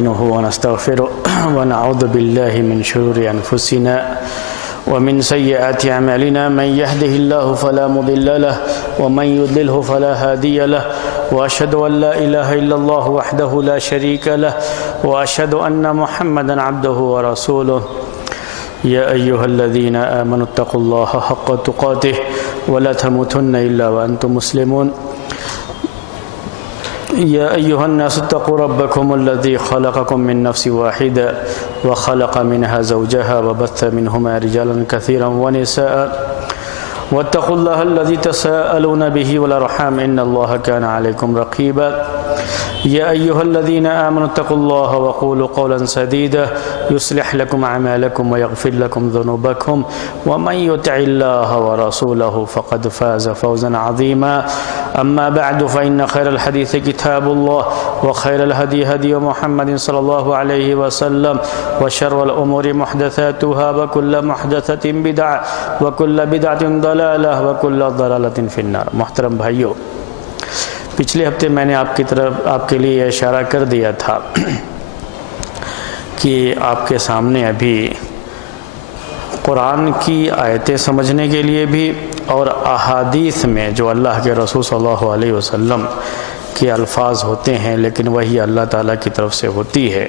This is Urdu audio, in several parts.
ونستغفره ونعوذ بالله من شرور أنفسنا ومن سيئات أعمالنا من يهده الله فلا مضل له ومن يضلله فلا هادي له وأشهد أن لا إله إلا الله وحده لا شريك له وأشهد أن محمدا عبده ورسوله يا أيها الذين آمنوا اتقوا الله حق تقاته ولا تموتن إلا وأنتم مسلمون يا أيها الناس اتقوا ربكم الذي خلقكم من نفس واحدة وخلق منها زوجها وبث منهما رجالا كثيرا ونساء واتقوا الله الذي تساءلون به والأرحام إن الله كان عليكم رقيبا يا أيها الذين آمنوا اتقوا الله وقولوا قولا سديدا يصلح لكم أعمالكم ويغفر لكم ذنوبكم ومن يطع الله ورسوله فقد فاز فوزا عظيما أما بعد فإن خير الحديث كتاب الله وخير الهدي هدي محمد صلى الله عليه وسلم وشر الأمور محدثاتها وكل محدثة بدعة وكل بدعة ضلالة وكل ضلالة في النار. محترم بھائیو، پچھلے ہفتے میں نے آپ کے لیے اشارہ کر دیا تھا کہ آپ کے سامنے ابھی قرآن کی آیتیں سمجھنے کے لیے بھی اور احادیث میں جو اللہ کے رسول صلی اللہ علیہ وسلم کے الفاظ ہوتے ہیں لیکن وہی اللہ تعالیٰ کی طرف سے ہوتی ہے،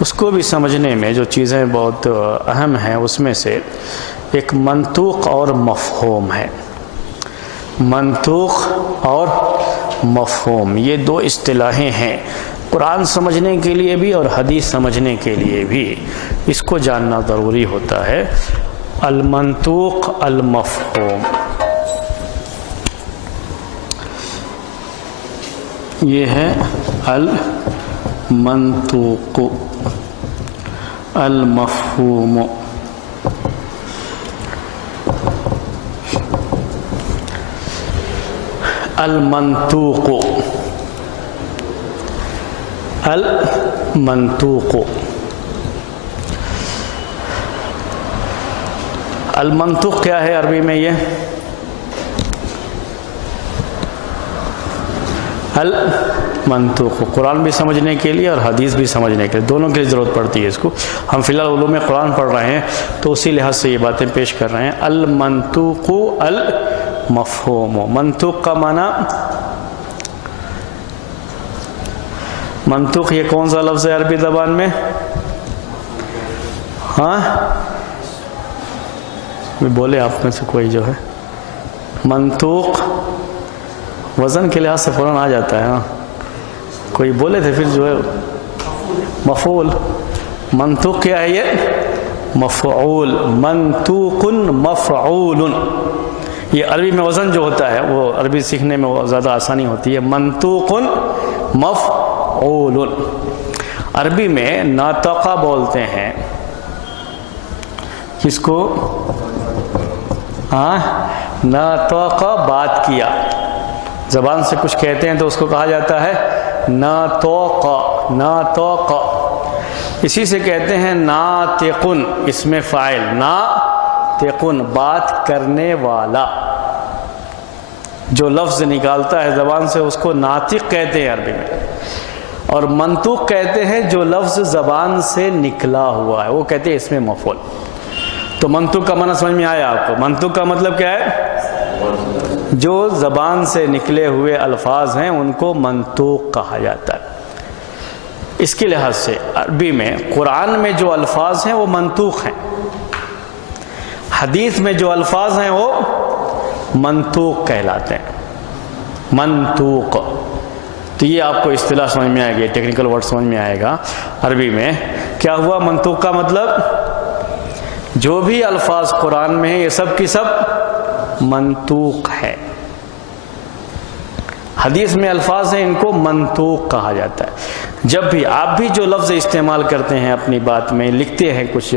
اس کو بھی سمجھنے میں جو چیزیں بہت اہم ہیں اس میں سے ایک منطوق اور مفہوم ہے. منطوق اور مفہوم یہ دو اصطلاحیں ہیں. قرآن سمجھنے کے لیے بھی اور حدیث سمجھنے کے لیے بھی اس کو جاننا ضروری ہوتا ہے. المنطوق المفہوم، یہ ہے المنطوق المفہوم. المنطوق المنطوق المنطوق کیا ہے عربی میں؟ یہ المنطوق قرآن بھی سمجھنے کے لیے اور حدیث بھی سمجھنے کے لیے، دونوں کے لیے ضرورت پڑتی ہے اس کو. ہم فی الحال علوم قرآن پڑھ رہے ہیں تو اسی لحاظ سے یہ باتیں پیش کر رہے ہیں. المنطوق المفہوم، منطوق کا معنی، منطوق یہ کون سا لفظ ہے عربی زبان میں؟ ہاں بولے آپ میں سے کوئی جو ہے. منطوق وزن کے لحاظ سے فوراً آ جاتا ہے. ہاں کوئی بولے تھے پھر جو ہے مفعول. منطوق کیا ہے؟ یہ مفعول. منطوق مفعول، یہ عربی میں وزن جو ہوتا ہے وہ عربی سیکھنے میں وہ زیادہ آسانی ہوتی ہے. منطوق مفعول. عربی میں ناطقہ بولتے ہیں کس کو؟ ناطقہ، بات کیا، زبان سے کچھ کہتے ہیں تو اس کو کہا جاتا ہے ناطقہ. ناطقہ اسی سے کہتے ہیں ناطقن، اس میں فاعل ناطقن، بات کرنے والا. جو لفظ نکالتا ہے زبان سے اس کو ناطق کہتے ہیں عربی میں. اور منطوق کہتے ہیں جو لفظ زبان سے نکلا ہوا ہے، وہ کہتے ہیں اس میں مفعول. تو منطوق کا معنی سمجھ میں آیا آپ کو؟ منطوق کا مطلب کیا ہے؟ جو زبان سے نکلے ہوئے الفاظ ہیں ان کو منطوق کہا جاتا ہے. اس کے لحاظ سے عربی میں قرآن میں جو الفاظ ہیں وہ منطوق ہیں، حدیث میں جو الفاظ ہیں وہ منطوق کہلاتے ہیں. منطوق. تو یہ آپ کو اصطلاح سمجھ میں آئے گی، ٹیکنیکل ورڈ سمجھ میں آئے گا. عربی میں کیا ہوا؟ منطوق کا مطلب جو بھی الفاظ قرآن میں ہیں یہ سب کی سب منطوق ہے. حدیث میں الفاظ ہیں ان کو منطوق کہا جاتا ہے. جب بھی آپ بھی جو لفظ استعمال کرتے ہیں اپنی بات میں، لکھتے ہیں کچھ،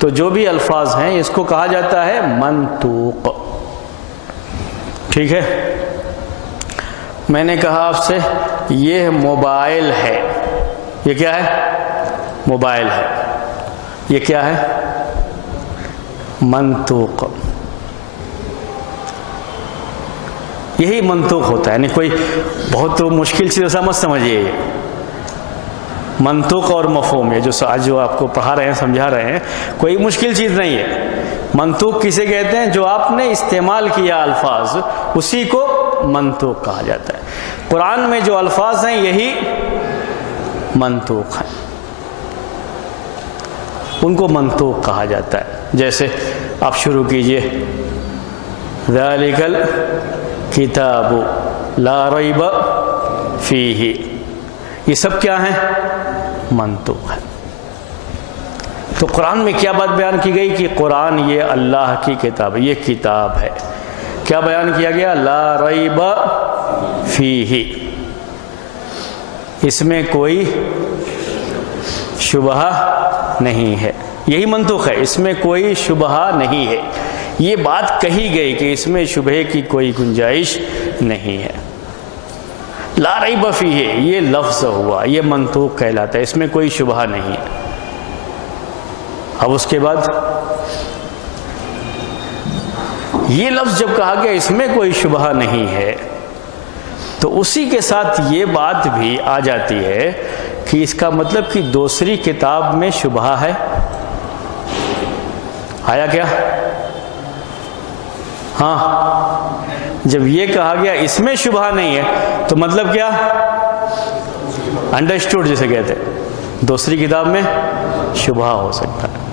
تو جو بھی الفاظ ہیں اس کو کہا جاتا ہے منطوق. ٹھیک ہے؟ میں نے کہا آپ سے یہ موبائل ہے، یہ کیا ہے؟ موبائل ہے. یہ کیا ہے؟ منطوق. یہی منطوق ہوتا ہے. یعنی کوئی بہت مشکل چیز ایسا مت سمجھیے. منطوق اور مفہوم، یہ جو آپ کو پڑھا رہے ہیں سمجھا رہے ہیں کوئی مشکل چیز نہیں ہے۔ منطوق کسے کہتے ہیں؟ جو آپ نے استعمال کیا الفاظ اسی کو منطوق کہا جاتا ہے۔ قرآن میں جو الفاظ ہیں یہی منطوق ہیں، ان کو منطوق کہا جاتا ہے۔ جیسے آپ شروع کیجئے ذالک الکتاب لا ریب فیہ، یہ سب کیا ہیں؟ منطوق ہے۔ تو قرآن میں کیا بات بیان کی گئی کہ قرآن یہ اللہ کی کتاب ہے، یہ کتاب ہے۔ کیا بیان کیا گیا؟ لا ریب فیہ، اس میں کوئی شبہ نہیں ہے، یہی منطوق ہے، اس میں کوئی شبہ نہیں ہے۔ یہ بات کہی گئی کہ اس میں شبہ کی کوئی گنجائش نہیں ہے۔ لا ریب فیہ یہ لفظ ہوا، یہ منطوق کہلاتا ہے، اس میں کوئی شبہ نہیں ہے۔ اب اس کے بعد یہ لفظ جب کہا گیا اس میں کوئی شبہ نہیں ہے، تو اسی کے ساتھ یہ بات بھی آ جاتی ہے کہ اس کا مطلب کہ دوسری کتاب میں شبہ ہے۔ آیا کیا؟ ہاں، جب یہ کہا گیا اس میں شبہ نہیں ہے تو مطلب کیا؟ انڈرسٹوڈ جسے کہتے ہیں، دوسری کتاب میں شبہ ہو سکتا ہے۔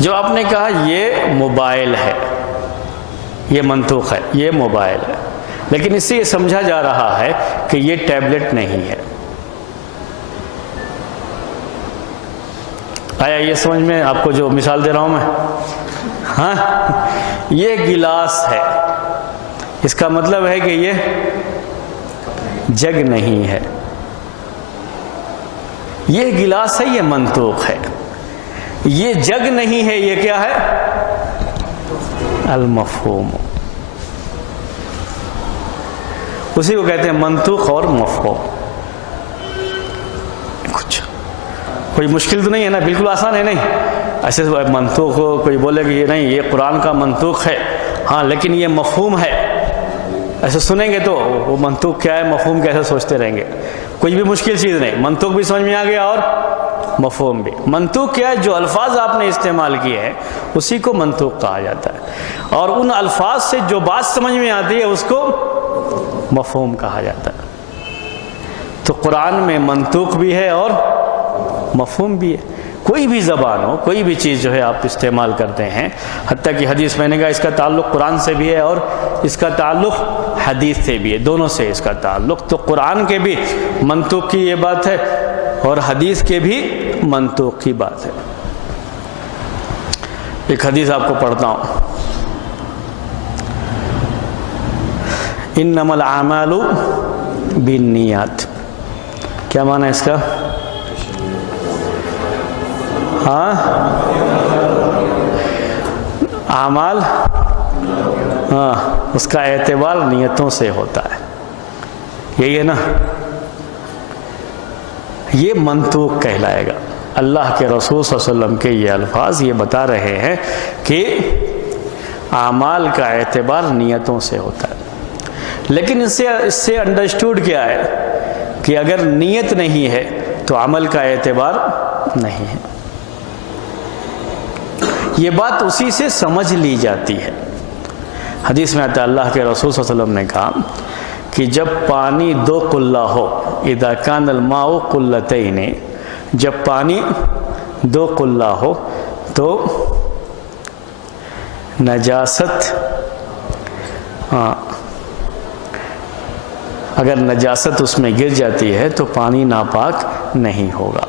جو آپ نے کہا یہ موبائل ہے، یہ منطوق ہے، یہ موبائل ہے، لیکن اس سے یہ سمجھا جا رہا ہے کہ یہ ٹیبلٹ نہیں ہے۔ آیا یہ سمجھ میں آپ کو جو مثال دے رہا ہوں میں؟ ہاں، یہ گلاس ہے، اس کا مطلب ہے کہ یہ جگ نہیں ہے۔ یہ گلاس ہے، یہ منطوق ہے۔ یہ جگ نہیں ہے، یہ کیا ہے؟ المفہوم، اسی کو کہتے ہیں منطوق اور مفہوم۔ کچھ کوئی مشکل تو نہیں ہے نا؟ بالکل آسان ہے، نہیں ایسے منطوق ہو کوئی بولے کہ یہ نہیں یہ قرآن کا منطوق ہے، ہاں لیکن یہ مفہوم ہے، ایسے سنیں گے تو وہ منطوق کیا ہے مفہوم کیسے سوچتے رہیں گے۔ کچھ بھی مشکل چیز نہیں، منطوق بھی سمجھ میں آ گیا اور مفہوم بھی۔ منطوق کیا ہے؟ جو الفاظ آپ نے استعمال کیے ہیں اسی کو منطوق کہا جاتا ہے، اور ان الفاظ سے جو بات سمجھ میں آتی ہے اس کو مفہوم کہا جاتا ہے۔ تو قرآن میں منطوق بھی ہے اور مفہوم بھی ہے۔ کوئی بھی زبان ہو، کوئی بھی چیز جو ہے آپ استعمال کرتے ہیں، حتیٰ کہ حدیث میں نے کہا اس کا تعلق قرآن سے بھی ہے اور اس کا تعلق حدیث سے بھی ہے، دونوں سے اس کا تعلق۔ تو قرآن کے بھی منطوق کی یہ بات ہے اور حدیث کے بھی منطوق کی بات ہے۔ ایک حدیث آپ کو پڑھتا ہوں، انما الاعمال بالنیات، کیا معنی ہے اس کا؟ ہاں، اعمال، ہاں اس کا اعتبار نیتوں سے ہوتا ہے، یہی ہے نا؟ یہ منطوق کہلائے گا۔ اللہ کے رسول صلی اللہ علیہ وسلم کے یہ الفاظ یہ بتا رہے ہیں کہ اعمال کا اعتبار نیتوں سے ہوتا ہے، لیکن اس سے انڈرسٹوڈ کیا ہے کہ اگر نیت نہیں ہے تو عمل کا اعتبار نہیں ہے۔ یہ بات اسی سے سمجھ لی جاتی ہے۔ حدیث میں آتا ہے اللہ کے رسول صلی اللہ علیہ وسلم نے کہا کہ جب پانی دو قلہ ہو، اذا کان الماء قلتین، جب پانی دو قلہ ہو تو نجاست، اگر نجاست اس میں گر جاتی ہے تو پانی ناپاک نہیں ہوگا،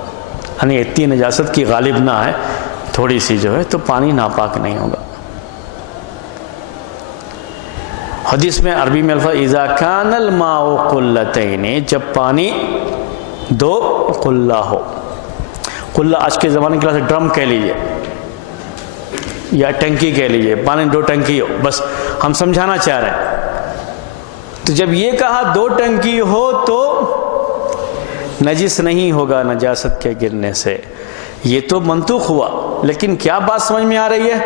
یعنی اتنی نجاست کی غالب نہ ہے، تھوڑی سی جو ہے تو پانی ناپاک نہیں ہوگا۔ حدیث میں عربی میں الفاظ اذا کان الماء قلتین، جب پانی دو قلہ ہو۔ قلہ آج کے زمانے کے لحاظ سے ڈرم کہہ لیجئے یا ٹنکی کہہ لیجئے، پانی دو ٹنکی ہو، بس ہم سمجھانا چاہ رہے ہیں۔ تو جب یہ کہا دو ٹنکی ہو تو نجس نہیں ہوگا نجاست کے گرنے سے، یہ تو منطوق ہوا، لیکن کیا بات سمجھ میں آ رہی ہے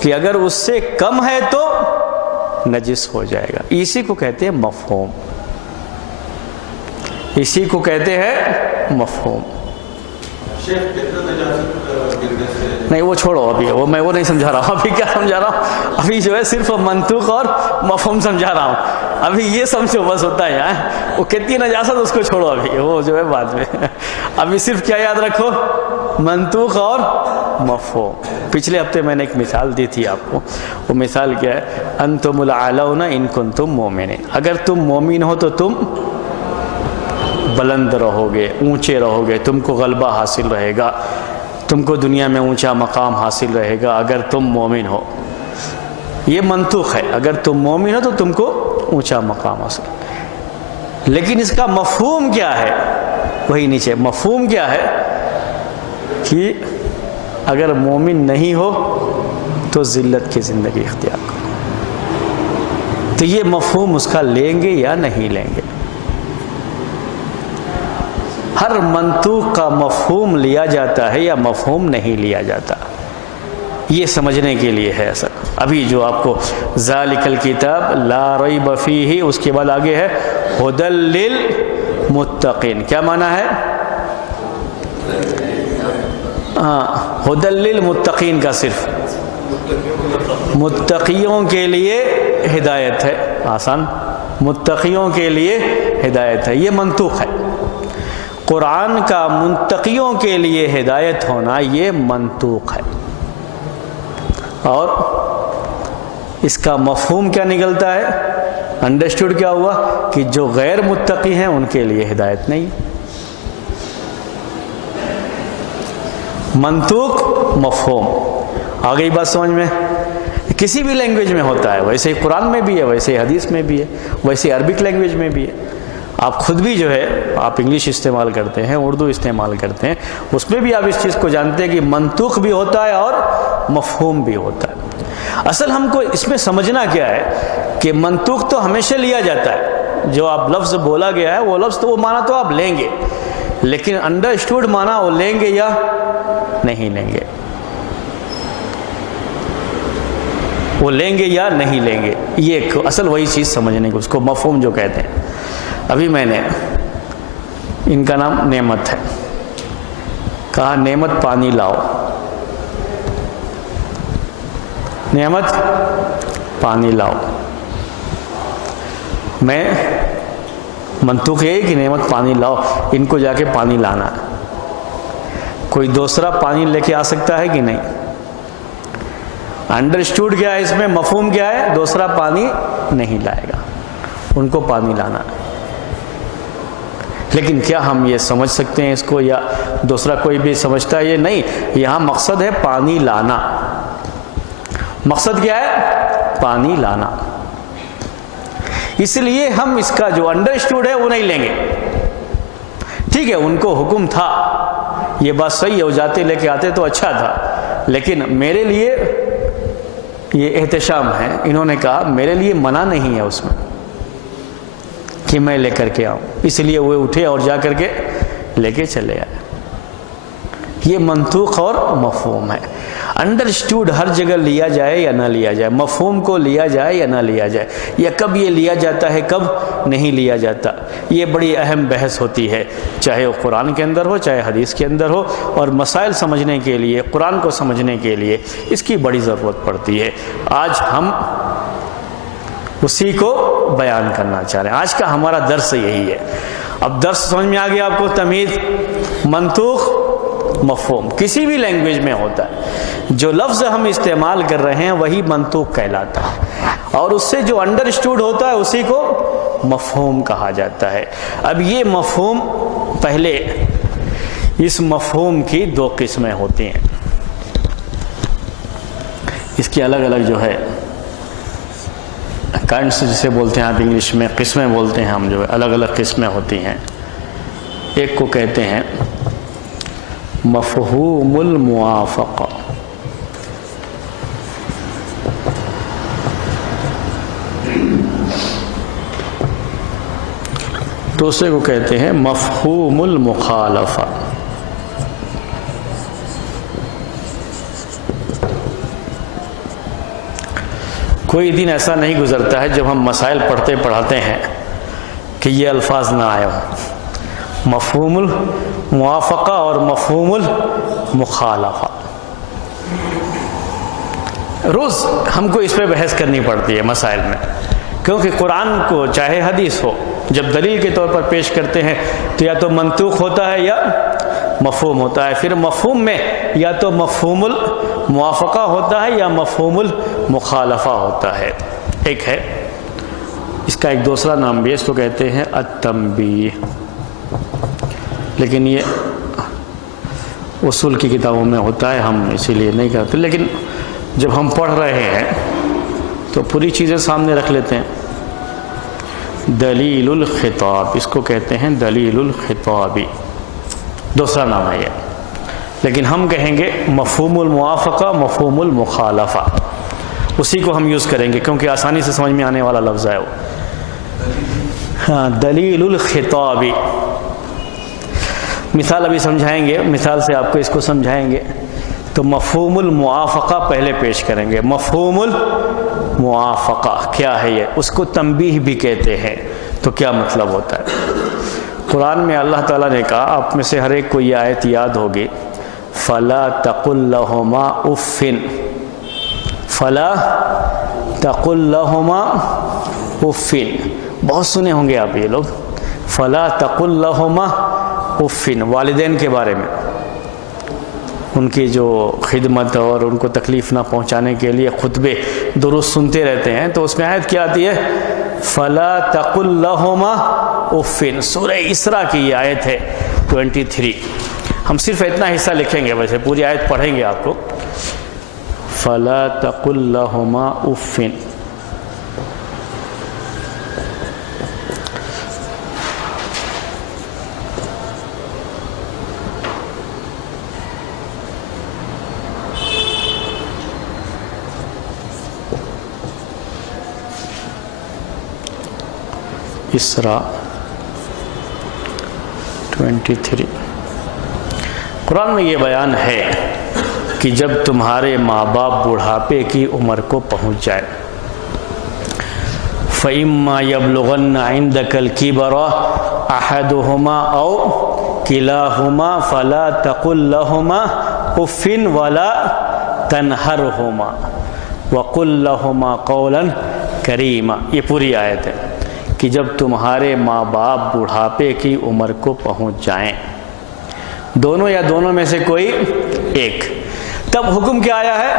کہ اگر اس سے کم ہے تو نجس ہو جائے گا، اسی کو کہتے ہیں مفہوم۔ اسی کو کہتے ہیں مفہوم. نہیں وہ چھوڑو ابھی، میں وہ نہیں سمجھا رہا ہوں. ابھی کیا سمجھا رہا ہوں؟ ابھی جو ہے صرف منطوق اور مفہوم سمجھا رہا ہوں. ابھی یہ سمجھو بس ہوتا ہے. وہ کتنی نجاست اس کو چھوڑو ابھی، وہ جو ہے بعد میں. ابھی صرف کیا یاد رکھو؟ منطوق اور مفہوم. پچھلے ہفتے میں نے ایک مثال دی تھی آپ کو. وہ مثال کیا ہے؟ انتم الاعلون ان کنتم مومنین. اگر تم مومن ہو تو تم بلند رہو گے، اونچے رہو گے، تم کو غلبہ حاصل رہے گا، تم کو دنیا میں اونچا مقام حاصل رہے گا اگر تم مومن ہو. یہ منطوق ہے، اگر تم مومن ہو تو تم کو اونچا مقام حاصل. لیکن اس کا مفہوم کیا ہے؟ وہی نیچے مفہوم کیا ہے کہ اگر مومن نہیں ہو تو ذلت کی زندگی اختیار کرو. تو یہ مفہوم اس کا لیں گے یا نہیں لیں گے؟ ہر منطوق کا مفہوم لیا جاتا ہے یا مفہوم نہیں لیا جاتا، یہ سمجھنے کے لیے ہے اصل. ابھی جو آپ کو ذالک الکتاب لا ریب فیہ، اس کے بعد آگے ہے ھدی للمتقین. کیا معنی ہے؟ ھدی للمتقین کا صرف متقیوں کے لیے ہدایت ہے. آسان، متقیوں کے لیے ہدایت ہے. یہ منطوق ہے. قرآن کا منتقیوں کے لیے ہدایت ہونا یہ منطوق ہے. اور اس کا مفہوم کیا نکلتا ہے؟ انڈرسٹوڈ کیا ہوا؟ کہ جو غیر متقی ہیں ان کے لیے ہدایت نہیں. منطوق مفہوم. آ گئی بات سمجھ میں؟ کسی بھی لینگویج میں ہوتا ہے، ویسے ہی قرآن میں بھی ہے، ویسے ہی حدیث میں بھی ہے، ویسے عربک لینگویج میں بھی ہے. آپ خود بھی جو ہے آپ انگلش استعمال کرتے ہیں، اردو استعمال کرتے ہیں، اس میں بھی آپ اس چیز کو جانتے ہیں کہ منطوق بھی ہوتا ہے اور مفہوم بھی ہوتا ہے. اصل ہم کو اس میں سمجھنا کیا ہے کہ منطوق تو ہمیشہ لیا جاتا ہے. جو آپ لفظ بولا گیا ہے وہ لفظ تو وہ معنی تو آپ لیں گے، لیکن انڈرسٹوڈ معنی وہ لیں گے یا نہیں لیں گے؟ وہ لیں گے یا نہیں لیں گے؟ یہ اصل وہی چیز سمجھنے کو، اس کو مفہوم جو کہتے ہیں. ابھی میں نے ان کا نام نعمت ہے، کہا نعمت پانی لاؤ. نعمت پانی لاؤ. میں منطوق یہ ہے کہ نعمت پانی لاؤ، ان کو جا کے پانی لانا. کوئی دوسرا پانی لے کے آ سکتا ہے کہ نہیں؟ انڈرسٹوڈ کیا ہے اس میں؟ مفہوم کیا ہے؟ دوسرا پانی نہیں لائے گا، ان کو پانی لانا. لیکن کیا ہم یہ سمجھ سکتے ہیں اس کو، یا دوسرا کوئی بھی سمجھتا ہے؟ یہ نہیں. یہاں مقصد ہے پانی لانا. مقصد کیا ہے؟ پانی لانا. اس لیے ہم اس کا جو انڈرسٹوڈ ہے وہ نہیں لیں گے. ٹھیک ہے، ان کو حکم تھا، یہ بات صحیح ہے، وہ جاتے لے کے آتے تو اچھا تھا، لیکن میرے لیے یہ احتشام ہے. انہوں نے کہا میرے لیے منع نہیں ہے اس میں کہ میں لے کر کے آؤں، اس لیے وہ اٹھے اور جا کر کے لے کے چلے آئے. یہ منطوق اور مفہوم ہے. انڈرسٹوڈ ہر جگہ لیا جائے یا نہ لیا جائے، مفہوم کو لیا جائے یا نہ لیا جائے، یا کب یہ لیا جاتا ہے کب نہیں لیا جاتا، یہ بڑی اہم بحث ہوتی ہے، چاہے وہ قرآن کے اندر ہو چاہے حدیث کے اندر ہو. اور مسائل سمجھنے کے لیے، قرآن کو سمجھنے کے لیے اس کی بڑی ضرورت پڑتی ہے. آج ہم اسی کو بیان کرنا چاہ رہے ہیں. آج کا ہمارا درس یہی ہے. اب درس سمجھ میں آ گیا آپ کو؟ تمیز منطوق مفہوم کسی بھی لینگویج میں ہوتا ہے. جو لفظ ہم استعمال کر رہے ہیں وہی منطوق کہلاتا ہے، اور اس سے جو انڈرسٹوڈ ہوتا ہے اسی کو مفہوم کہا جاتا ہے. اب یہ مفہوم، پہلے اس مفہوم کی دو قسمیں ہوتی ہیں. اس کی الگ الگ جو ہے کائنڈس جسے بولتے ہیں آپ انگلش میں، قسمیں بولتے ہیں ہم، جو ہے الگ الگ قسمیں ہوتی ہیں. ایک کو کہتے ہیں مفہوم الموافقہ، دوسرے کو کہتے ہیں مفہوم المخالفہ. کوئی دن ایسا نہیں گزرتا ہے جب ہم مسائل پڑھتے پڑھاتے ہیں کہ یہ الفاظ نہ آئے ہوں. مفہوم الموافقہ اور مفہوم المخالفہ. روز ہم کو اس پہ بحث کرنی پڑتی ہے مسائل میں، کیونکہ قرآن کو چاہے حدیث ہو جب دلیل کے طور پر پیش کرتے ہیں تو یا تو منطوق ہوتا ہے یا مفہوم ہوتا ہے. پھر مفہوم میں یا تو مفہوم الموافقہ ہوتا ہے یا مفہوم المخالفہ ہوتا ہے. ایک ہے، اس کا ایک دوسرا نام بھی ہے، اس کو کہتے ہیں التنبیہ، لیکن یہ اصول کی کتابوں میں ہوتا ہے، ہم اسی لیے نہیں کرتے. لیکن جب ہم پڑھ رہے ہیں تو پوری چیزیں سامنے رکھ لیتے ہیں. دلیل الخطاب، اس کو کہتے ہیں دلیل الخطابی، دوسرا نام ہے یہ. لیکن ہم کہیں گے مفہوم الموافقہ مفہوم المخالفہ، اسی کو ہم یوز کریں گے کیونکہ آسانی سے سمجھ میں آنے والا لفظ ہے وہ. ہاں، دلیل الخطابی. مثال ابھی سمجھائیں گے، مثال سے آپ کو اس کو سمجھائیں گے. تو مفہوم الموافقہ پہلے پیش کریں گے. مفہوم الموافقہ کیا ہے؟ یہ اس کو تنبیہ بھی کہتے ہیں. تو کیا مطلب ہوتا ہے؟ قرآن میں اللہ تعالیٰ نے کہا، آپ میں سے ہر ایک کو یہ آیت یاد ہوگی، فَلَا تَقُلْ لَهُمَا أُفٍّ، فَلَا تَقُلْ لَهُمَا أُفٍّ. بہت سنے ہوں گے آپ یہ لوگ، فَلَا تَقُلْ لَهُمَا أُفٍّ، والدین کے بارے میں، ان کی جو خدمت اور ان کو تکلیف نہ پہنچانے کے لیے خطبے درست سنتے رہتے ہیں. تو اس میں آیت کیا آتی ہے؟ فَلَا تَقُلْ لَهُمَا أُفٍّ. سورہ اسراء کی یہ آیت ہے 23. ہم صرف اتنا حصہ لکھیں گے، ویسے پوری آیت پڑھیں گے آپ کو. فَلَا تَقُلْ لَهُمَا أُفٍّ. اسراء 23. قرآن میں یہ بیان ہے کہ جب تمہارے ماں باپ بڑھاپے کی عمر کو پہنچ جائے، فَإِمَّا يَبْلُغَنَّ عِنْدَكَ الْكِبَرَ أَحَدُهُمَا أَوْ كِلَاهُمَا فَلَا تَقُلْ لَهُمَا أُفٍّ وَلَا تَنْهَرْهُمَا وَقُلْ لَهُمَا قَوْلًا كَرِيمًا. یہ پوری آیت ہے کہ جب تمہارے ماں باپ بڑھاپے کی عمر کو پہنچ جائیں، دونوں یا دونوں میں سے کوئی ایک، تب حکم کیا آیا ہے؟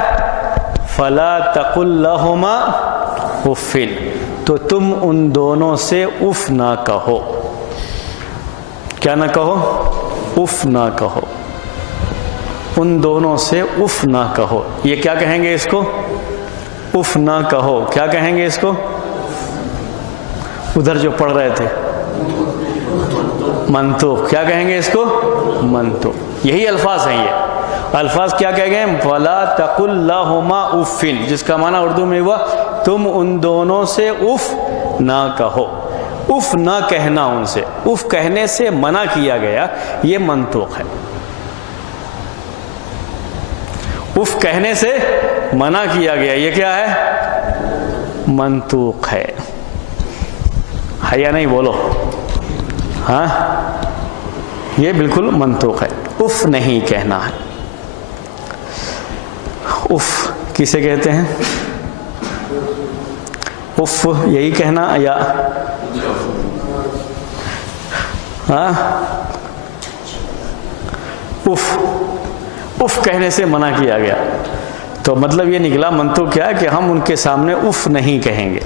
فَلَا تَقُلْ لَهُمَا أُفٍّ. تو تم ان دونوں سے اف نہ کہو. کیا نہ کہو؟ اف نہ کہو. ان دونوں سے اف نہ کہو. یہ کیا کہیں گے اس کو؟ اف نہ کہو. کیا کہیں گے اس کو؟ ادھر جو پڑھ رہے تھے منطوق. کیا کہیں گے اس کو؟ منطوق. یہی الفاظ ہیں. یہ الفاظ کیا کہہ گئے؟ فَلَا تَقُلْ لَهُمَا أُفٍّ، جس کا معنی اردو میں ہوا تم ان دونوں سے اف نہ کہو. اف نہ کہنا، ان سے اف کہنے سے منع کیا گیا، یہ منطوق ہے. اف کہنے سے منع کیا گیا، یہ کیا ہے؟ منطوق ہے. ہے یا نہیں؟ بولو. ہاں، یہ بالکل منطوق ہے. اف نہیں کہنا ہے. اف کسے کہتے ہیں؟ اف یہی کہنا یا ہاں؟ اف کہنے سے منع کیا گیا. تو مطلب یہ نکلا منطوق کیا ہے کہ ہم ان کے سامنے اف نہیں کہیں گے.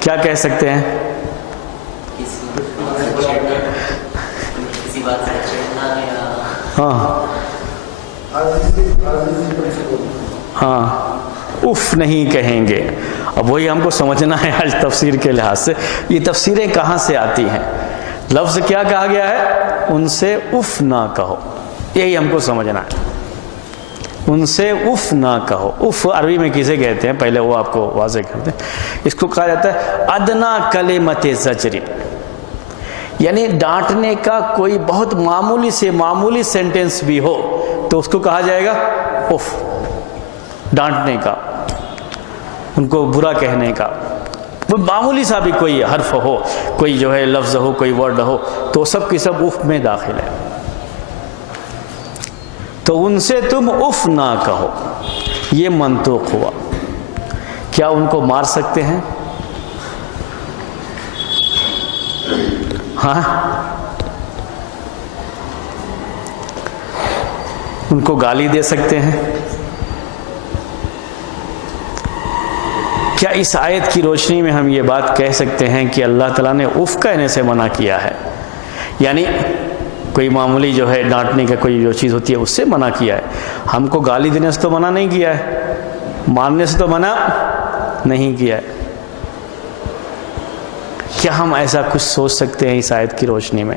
کیا کہہ سکتے ہیں؟ ہاں ہاں، اف نہیں کہیں گے. اب وہی ہم کو سمجھنا ہے آج تفسیر کے لحاظ سے. یہ تفسیریں کہاں سے آتی ہیں؟ لفظ کیا کہا گیا ہے؟ ان سے اف نہ کہو. یہی ہم کو سمجھنا ہے. ان سے اف نہ کہو. اف عربی میں کسے کہتے ہیں؟ پہلے وہ آپ کو واضح کرتے ہیں. اس کو کہا جاتا ہے ادنا کلمت زجر، یعنی ڈانٹنے کا کوئی بہت معمولی سے معمولی سینٹنس بھی ہو تو اس کو کہا جائے گا اف. ڈانٹنے کا، ان کو برا کہنے کا، وہ معمولی سا بھی کوئی حرف ہو، کوئی جو ہے لفظ ہو، کوئی ورڈ ہو، تو سب کی سب اف میں داخل ہے. تو ان سے تم اف نہ کہو. یہ منطوق ہوا. کیا ان کو مار سکتے ہیں؟ ہاں، ان کو گالی دے سکتے ہیں؟ کیا اس آیت کی روشنی میں ہم یہ بات کہہ سکتے ہیں کہ اللہ تعالیٰ نے اف کہنے سے منع کیا ہے؟ یعنی کوئی معمولی جو ہے ڈانٹنے کا کوئی جو چیز ہوتی ہے اس سے منع کیا ہے، ہم کو گالی دینے سے تو منع نہیں کیا ہے، مارنے سے تو منع نہیں کیا ہے. کیا ہم ایسا کچھ سوچ سکتے ہیں اس آیت کی روشنی میں،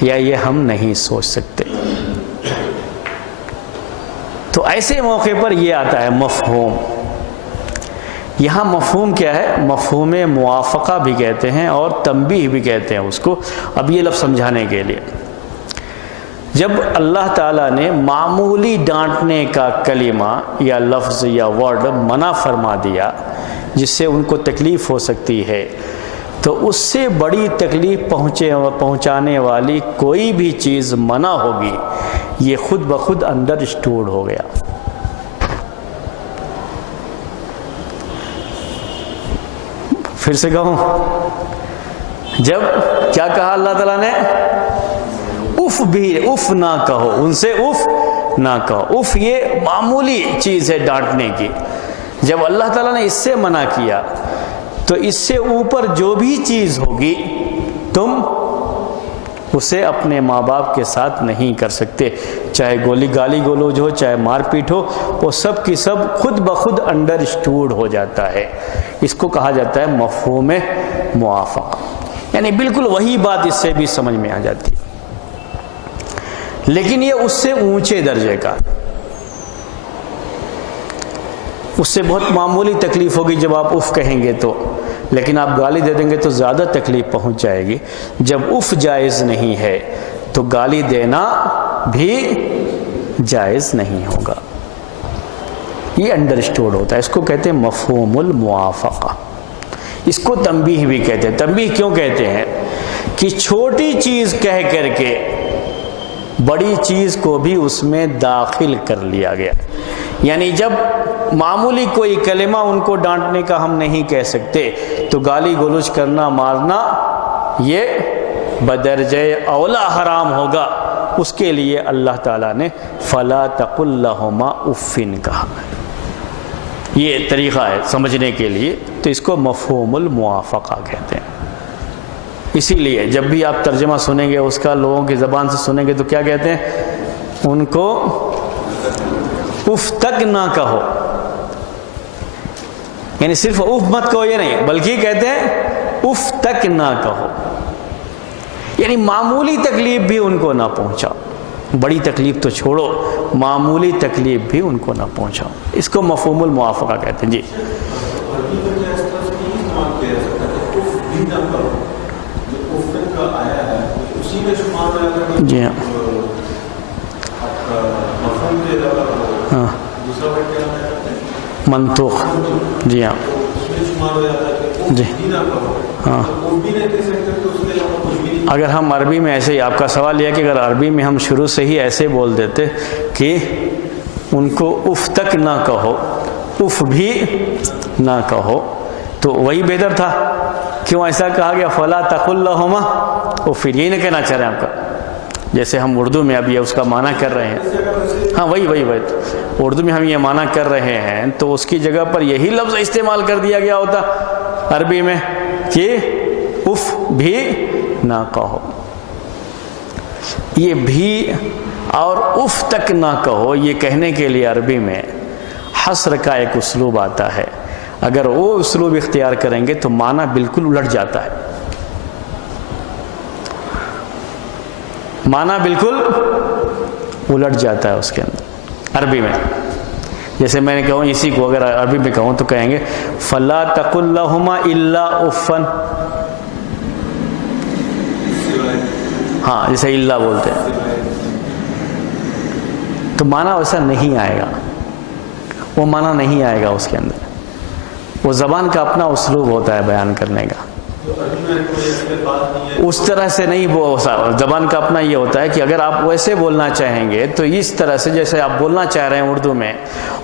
یا یہ ہم نہیں سوچ سکتے؟ تو ایسے موقع پر یہ آتا ہے مفہوم. یہاں مفہوم کیا ہے؟ مفہوم موافقہ بھی کہتے ہیں اور تنبیہ بھی کہتے ہیں اس کو. اب یہ لفظ سمجھانے کے لیے، جب اللہ تعالیٰ نے معمولی ڈانٹنے کا کلمہ یا لفظ یا ورڈ منع فرما دیا جس سے ان کو تکلیف ہو سکتی ہے، تو اس سے بڑی تکلیف پہنچانے والی کوئی بھی چیز منع ہوگی، یہ خود بخود اندر اسٹورڈ ہو گیا. پھر سے کہوں، جب کیا کہا اللہ تعالیٰ نے؟ اف بھی، اف نہ کہو، ان سے اف نہ کہو. اف یہ معمولی چیز ہے ڈانٹنے کی. جب اللہ تعالیٰ نے اس سے منع کیا تو اس سے اوپر جو بھی چیز ہوگی تم اسے اپنے ماں باپ کے ساتھ نہیں کر سکتے، چاہے گالی گلوچ ہو، چاہے مار پیٹ ہو، وہ سب کی سب خود بخود انڈر اسٹورڈ ہو جاتا ہے. اس کو کہا جاتا ہے مفہوم موافقہ. یعنی بالکل وہی بات اس سے بھی سمجھ میں آ جاتی ہے، لیکن یہ اس سے اونچے درجے کا. اس سے بہت معمولی تکلیف ہوگی جب آپ اف کہیں گے تو، لیکن آپ گالی دے دیں گے تو زیادہ تکلیف پہنچ جائے گی. جب اف جائز نہیں ہے تو گالی دینا بھی جائز نہیں ہوگا. یہ انڈرسٹوڈ ہوتا ہے. اس کو کہتے ہیں مفہوم الموافقہ. اس کو تنبیہ بھی کہتے ہیں. تنبیہ کیوں کہتے ہیں؟ کہ چھوٹی چیز کہہ کر کے بڑی چیز کو بھی اس میں داخل کر لیا گیا. یعنی جب معمولی کوئی کلمہ ان کو ڈانٹنے کا ہم نہیں کہہ سکتے تو گالی گلوچ کرنا، مارنا یہ بدرجہ اولا حرام ہوگا. اس کے لیے اللہ تعالیٰ نے فَلَا تَقُلْ لَهُمَا اُفٍّ کہا. یہ طریقہ ہے سمجھنے کے لیے. تو اس کو مفہوم الموافقہ کہتے ہیں. اسی لیے جب بھی آپ ترجمہ سنیں گے اس کا، لوگوں کی زبان سے سنیں گے تو کیا کہتے ہیں؟ ان کو اف تک نہ کہو. یعنی صرف اف مت کہو یہ نہیں، بلکہ کہتے ہیں اف تک نہ کہو. یعنی معمولی تکلیف بھی ان کو نہ پہنچاؤ. بڑی تکلیف تو چھوڑو، معمولی تکلیف بھی ان کو نہ پہنچاؤ. اس کو مفہوم الموافقہ کہتے ہیں. جی جی ہاں، منطوق. جی ہاں جی ہاں. اگر ہم عربی میں ایسے ہی، آپ کا سوال یہ ہے کہ اگر عربی میں ہم شروع سے ہی ایسے بول دیتے کہ ان کو اف تک نہ کہو، اف بھی نہ کہو، تو وہی بہتر تھا. کیوں ایسا کہا گیا؟ فَلَا تَقُلْ لَهُمَا اف. یہی نہ کہنا چاہ رہے ہیں آپ کا، جیسے ہم اردو میں اب یہ اس کا معنی کر رہے ہیں. ہاں وہی اردو میں ہم یہ معنی کر رہے ہیں تو اس کی جگہ پر یہی لفظ استعمال کر دیا گیا ہوتا عربی میں کہ اف بھی نہ کہو. یہ بھی اور اف تک نہ کہو، یہ کہنے کے لیے عربی میں حصر کا ایک اسلوب آتا ہے. اگر وہ اسلوب اختیار کریں گے تو معنی بالکل الٹ جاتا ہے. معنی بالکل الٹ جاتا ہے اس کے اندر عربی میں. جیسے میں نے کہوں اسی کو اگر عربی میں کہوں تو کہیں گے فَلَا تَقُلْ لَهُمَا إِلَّا أُفًّا. ہاں جیسے اللہ بولتے ہیں تو معنی ویسا نہیں آئے گا، وہ معنی نہیں آئے گا اس کے اندر. وہ زبان کا اپنا اسلوب ہوتا ہے بیان کرنے کا، اس طرح سے نہیں، وہ زبان کا اپنا یہ ہوتا ہے کہ اگر آپ ویسے بولنا چاہیں گے تو اس طرح سے جیسے آپ بولنا چاہ رہے ہیں اردو میں،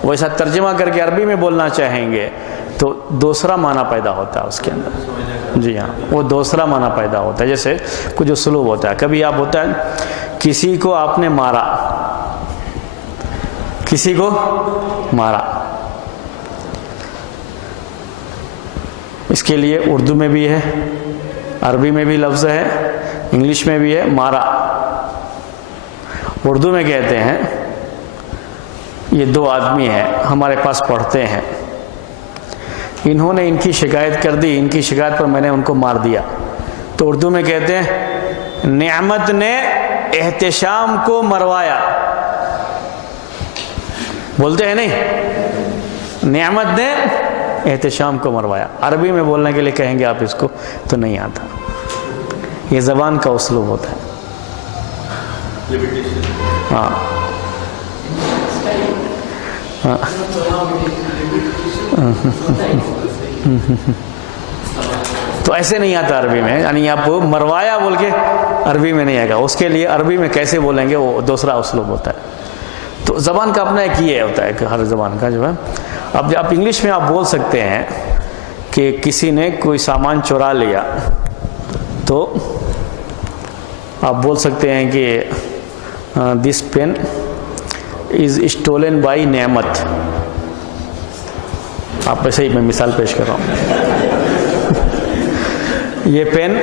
ویسا ترجمہ کر کے عربی میں بولنا چاہیں گے تو دوسرا معنی پیدا ہوتا ہے اس کے اندر. جی ہاں، وہ دوسرا معنی پیدا ہوتا ہے. جیسے کچھ اسلوب ہوتا ہے، کبھی آپ ہوتا ہے کسی کو آپ نے مارا، کسی کو مارا، اس کے لیے اردو میں بھی ہے، عربی میں بھی لفظ ہے، انگلش میں بھی ہے مارا. اردو میں کہتے ہیں یہ دو آدمی ہیں ہمارے پاس پڑھتے ہیں، انہوں نے ان کی شکایت کر دی، ان کی شکایت پر میں نے ان کو مار دیا. تو اردو میں کہتے ہیں نعمت نے احتشام کو مروایا. بولتے ہیں نہیں، نعمت نے احتشام کو مروایا. عربی میں بولنے کے لیے کہیں گے آپ اس کو تو نہیں آتا. یہ زبان کا اسلوب ہوتا ہے. ہاں تو ایسے نہیں آتا عربی میں، یعنی آپ مروایا بول کے عربی میں نہیں آئے گا. اس کے لیے عربی میں کیسے بولیں گے وہ دوسرا اسلوب ہوتا ہے. تو زبان کا اپنا ایک یہ ہوتا ہے کہ ہر زبان کا جو ہے. اب آپ انگلش میں آپ بول سکتے ہیں کہ کسی نے کوئی سامان چورا لیا تو آپ بول سکتے ہیں کہ this pen is stolen by Naimat. آپ ایسے ہی میں مثال پیش کر رہا ہوں. یہ پین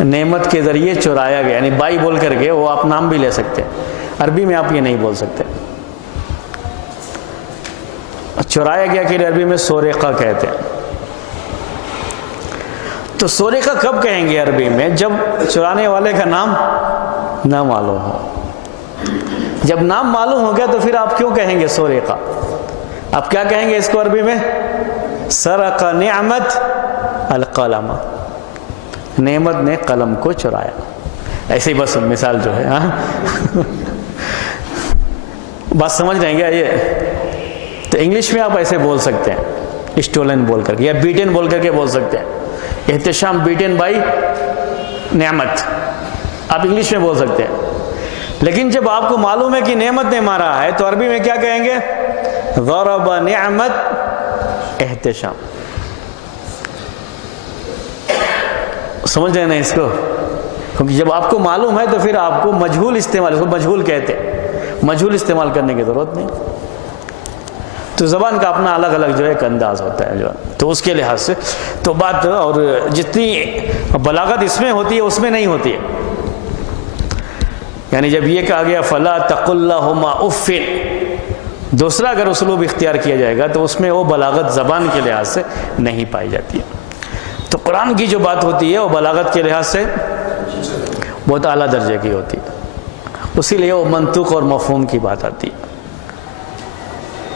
نعمت کے ذریعے چورایا گیا، یعنی بائی بول کر کے وہ آپ نام بھی لے سکتے ہیں. عربی میں آپ یہ نہیں بول سکتے. چورایا گیا کہ عربی میں سورقہ کہتے ہیں. تو سورقہ کب کہیں گے عربی میں؟ جب چرانے والے کا نام نہ معلوم ہو. جب نام معلوم ہو گیا تو پھر آپ کیوں کہیں گے سورقہ؟ آپ کیا کہیں گے اس کو عربی میں؟ سرق نعمت القلم، نعمت نے قلم کو چرایا. ایسے ہی بس مثال جو ہے. ہاں بات سمجھ رہے ہیں کیا یہ؟ تو انگلش میں آپ ایسے بول سکتے ہیں اسٹولن بول کر کے، یا بیٹن بول کر کے بول سکتے ہیں احتشام بیٹن بائی نعمت، آپ انگلش میں بول سکتے ہیں. لیکن جب آپ کو معلوم ہے کہ نعمت نے مارا ہے تو عربی میں کیا کہیں گے؟ ضرب نعمت احتشام. سمجھ رہے ہیں نا اس کو؟ کیونکہ جب آپ کو معلوم ہے تو پھر آپ کو مجہول استعمال، اس کو مجہول کہتے ہیں، مجہول استعمال کرنے کی ضرورت نہیں. تو زبان کا اپنا الگ الگ جو ہے ایک انداز ہوتا ہے جو، تو اس کے لحاظ سے تو بات، اور جتنی بلاغت اس میں ہوتی ہے اس میں نہیں ہوتی ہے. یعنی جب یہ کہا گیا فلا تقل لہما اف، دوسرا اگر اسلوب اختیار کیا جائے گا تو اس میں وہ بلاغت زبان کے لحاظ سے نہیں پائی جاتی ہے. تو قرآن کی جو بات ہوتی ہے وہ بلاغت کے لحاظ سے بہت اعلیٰ درجے کی ہوتی ہے، اسی لیے وہ منطق اور مفہوم کی بات آتی ہے.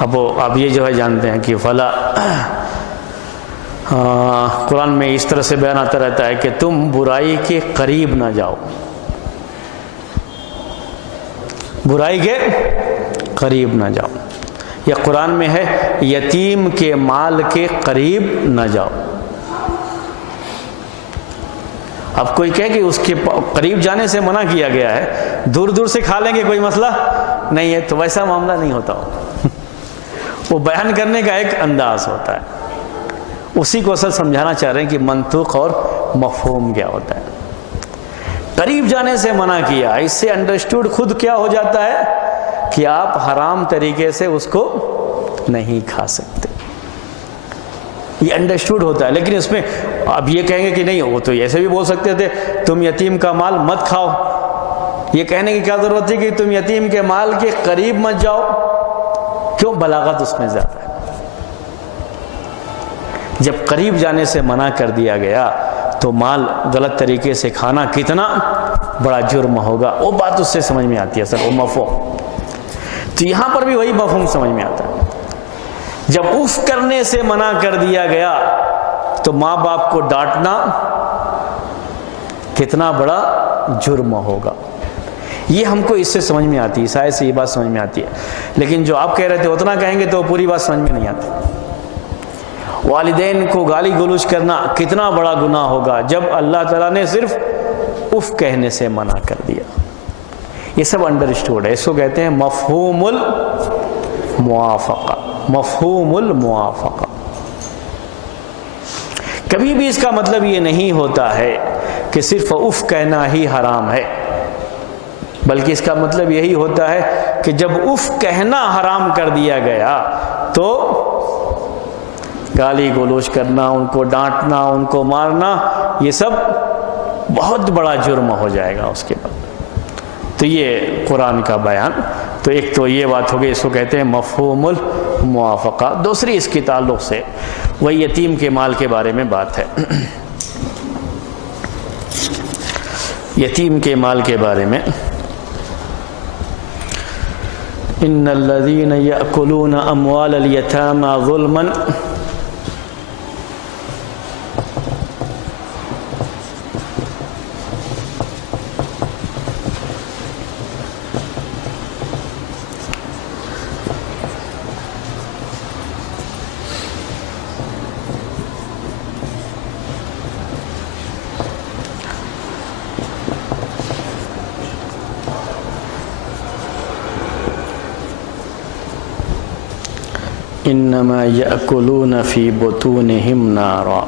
اب آپ یہ جو ہے جانتے ہیں کہ فلا قرآن میں اس طرح سے بیان آتا رہتا ہے کہ تم برائی کے قریب نہ جاؤ، برائی کے قریب نہ جاؤ. یا قرآن میں ہے یتیم کے مال کے قریب نہ جاؤ. اب کوئی کہے کہ اس کے قریب جانے سے منع کیا گیا ہے، دور دور سے کھا لیں گے کوئی مسئلہ نہیں ہے، تو ویسا معاملہ نہیں ہوتا. وہ بیان کرنے کا ایک انداز ہوتا ہے، اسی کو اصل سمجھانا چاہ رہے ہیں کہ منطق اور مفہوم کیا ہوتا ہے. قریب جانے سے منع کیا، اس سے انڈرسٹوڈ خود کیا ہو جاتا ہے کہ آپ حرام طریقے سے اس کو نہیں کھا سکتے، یہ انڈرسٹوڈ ہوتا ہے. لیکن اس میں اب یہ کہیں گے کہ نہیں، وہ تو ایسے بھی بول سکتے تھے تم یتیم کا مال مت کھاؤ. یہ کہنے کی کیا ضرورت تھی کہ تم یتیم کے مال کے قریب مت جاؤ؟ کیوں؟ بلاغت اس میں زیادہ ہے. جب قریب جانے سے منع کر دیا گیا تو مال غلط طریقے سے کھانا کتنا بڑا جرم ہوگا، وہ بات اس سے سمجھ میں آتی ہے سر، وہ مفہوم. تو یہاں پر بھی وہی مفہوم سمجھ میں آتا ہے. جب اف کرنے سے منع کر دیا گیا تو ماں باپ کو ڈانٹنا کتنا بڑا جرم ہوگا، یہ ہم کو اس سے سمجھ میں آتی ہے، شاید سے یہ بات سمجھ میں آتی ہے. لیکن جو آپ کہہ رہے تھے اتنا کہیں گے تو پوری بات سمجھ میں نہیں آتی. والدین کو گالی گلوچ کرنا کتنا بڑا گناہ ہوگا جب اللہ تعالیٰ نے صرف اف کہنے سے منع کر دیا. یہ سب انڈرسٹوڈ ہے. اس کو کہتے ہیں مفہوم الموافقہ. مفہوم الموافقہ. کبھی بھی اس کا مطلب یہ نہیں ہوتا ہے کہ صرف اف کہنا ہی حرام ہے، بلکہ اس کا مطلب یہی ہوتا ہے کہ جب اف کہنا حرام کر دیا گیا تو گالی گلوچ کرنا، ان کو ڈانٹنا، ان کو مارنا، یہ سب بہت بڑا جرم ہو جائے گا اس کے بعد. تو یہ قرآن کا بیان. تو ایک تو یہ بات ہوگی، اس کو کہتے ہیں مفہوم الموافقہ. دوسری اس کے تعلق سے وہی یتیم کے مال کے بارے میں بات ہے. یتیم کے مال کے بارے میں ان الذین یأکلون اموال الیتامی ظلما انما یأکلون فی بطونہم نارا.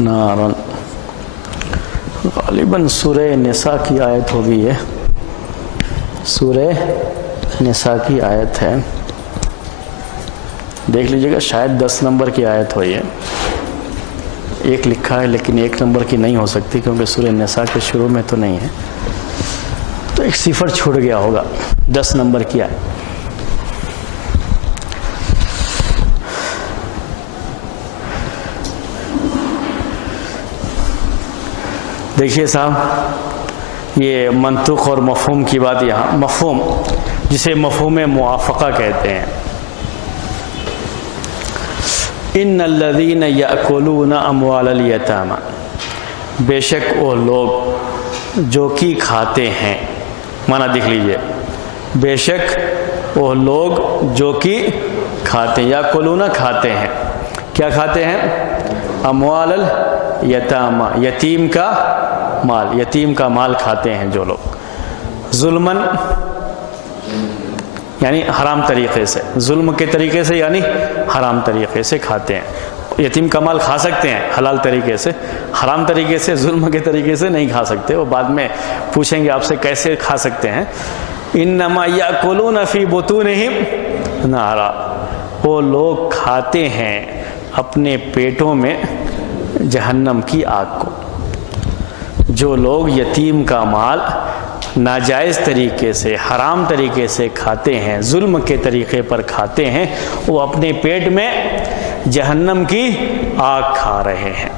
نارا غالباً سورہ نساء کی آیت ہوگی. یہ سورہ نساء کی آیت ہے، دیکھ لیجئے گا. شاید 10 نمبر کی آیت ہو. یہ ایک لکھا ہے لیکن 1 نمبر کی نہیں ہو سکتی کیونکہ سورہ نساء کے شروع میں تو نہیں ہے، تو ایک صفر چھوٹ گیا ہوگا. 10 نمبر کی آیت. دیکھیے صاحب، یہ منطق اور مفہوم کی بات. یہاں مفہوم جسے مفہوم موافقہ کہتے ہیں. ان الذین یأکلون اموال الیتامی، بے شک وہ لوگ جو کہ کھاتے ہیں. معنی دیکھ لیجئے، بے شک وہ لوگ جو کہ کھاتے ہیں. یأکلون کھاتے ہیں. کیا کھاتے ہیں؟ اموال الیتامی، یتیم کا مال. یتیم کا مال کھاتے ہیں جو لوگ. ظلماً یعنی حرام طریقے سے. ظلم کے طریقے سے یعنی حرام طریقے سے کھاتے ہیں. یتیم کا مال کھا سکتے ہیں حلال طریقے سے، حرام طریقے سے، ظلم کے طریقے سے نہیں کھا سکتے. وہ بعد میں پوچھیں گے آپ سے کیسے کھا سکتے ہیں. انما یأکلون فی بطونہم نارا، وہ لوگ کھاتے ہیں اپنے پیٹوں میں جہنم کی آگ کو. جو لوگ یتیم کا مال ناجائز طریقے سے، حرام طریقے سے کھاتے ہیں، ظلم کے طریقے پر کھاتے ہیں، وہ اپنے پیٹ میں جہنم کی آگ کھا رہے ہیں.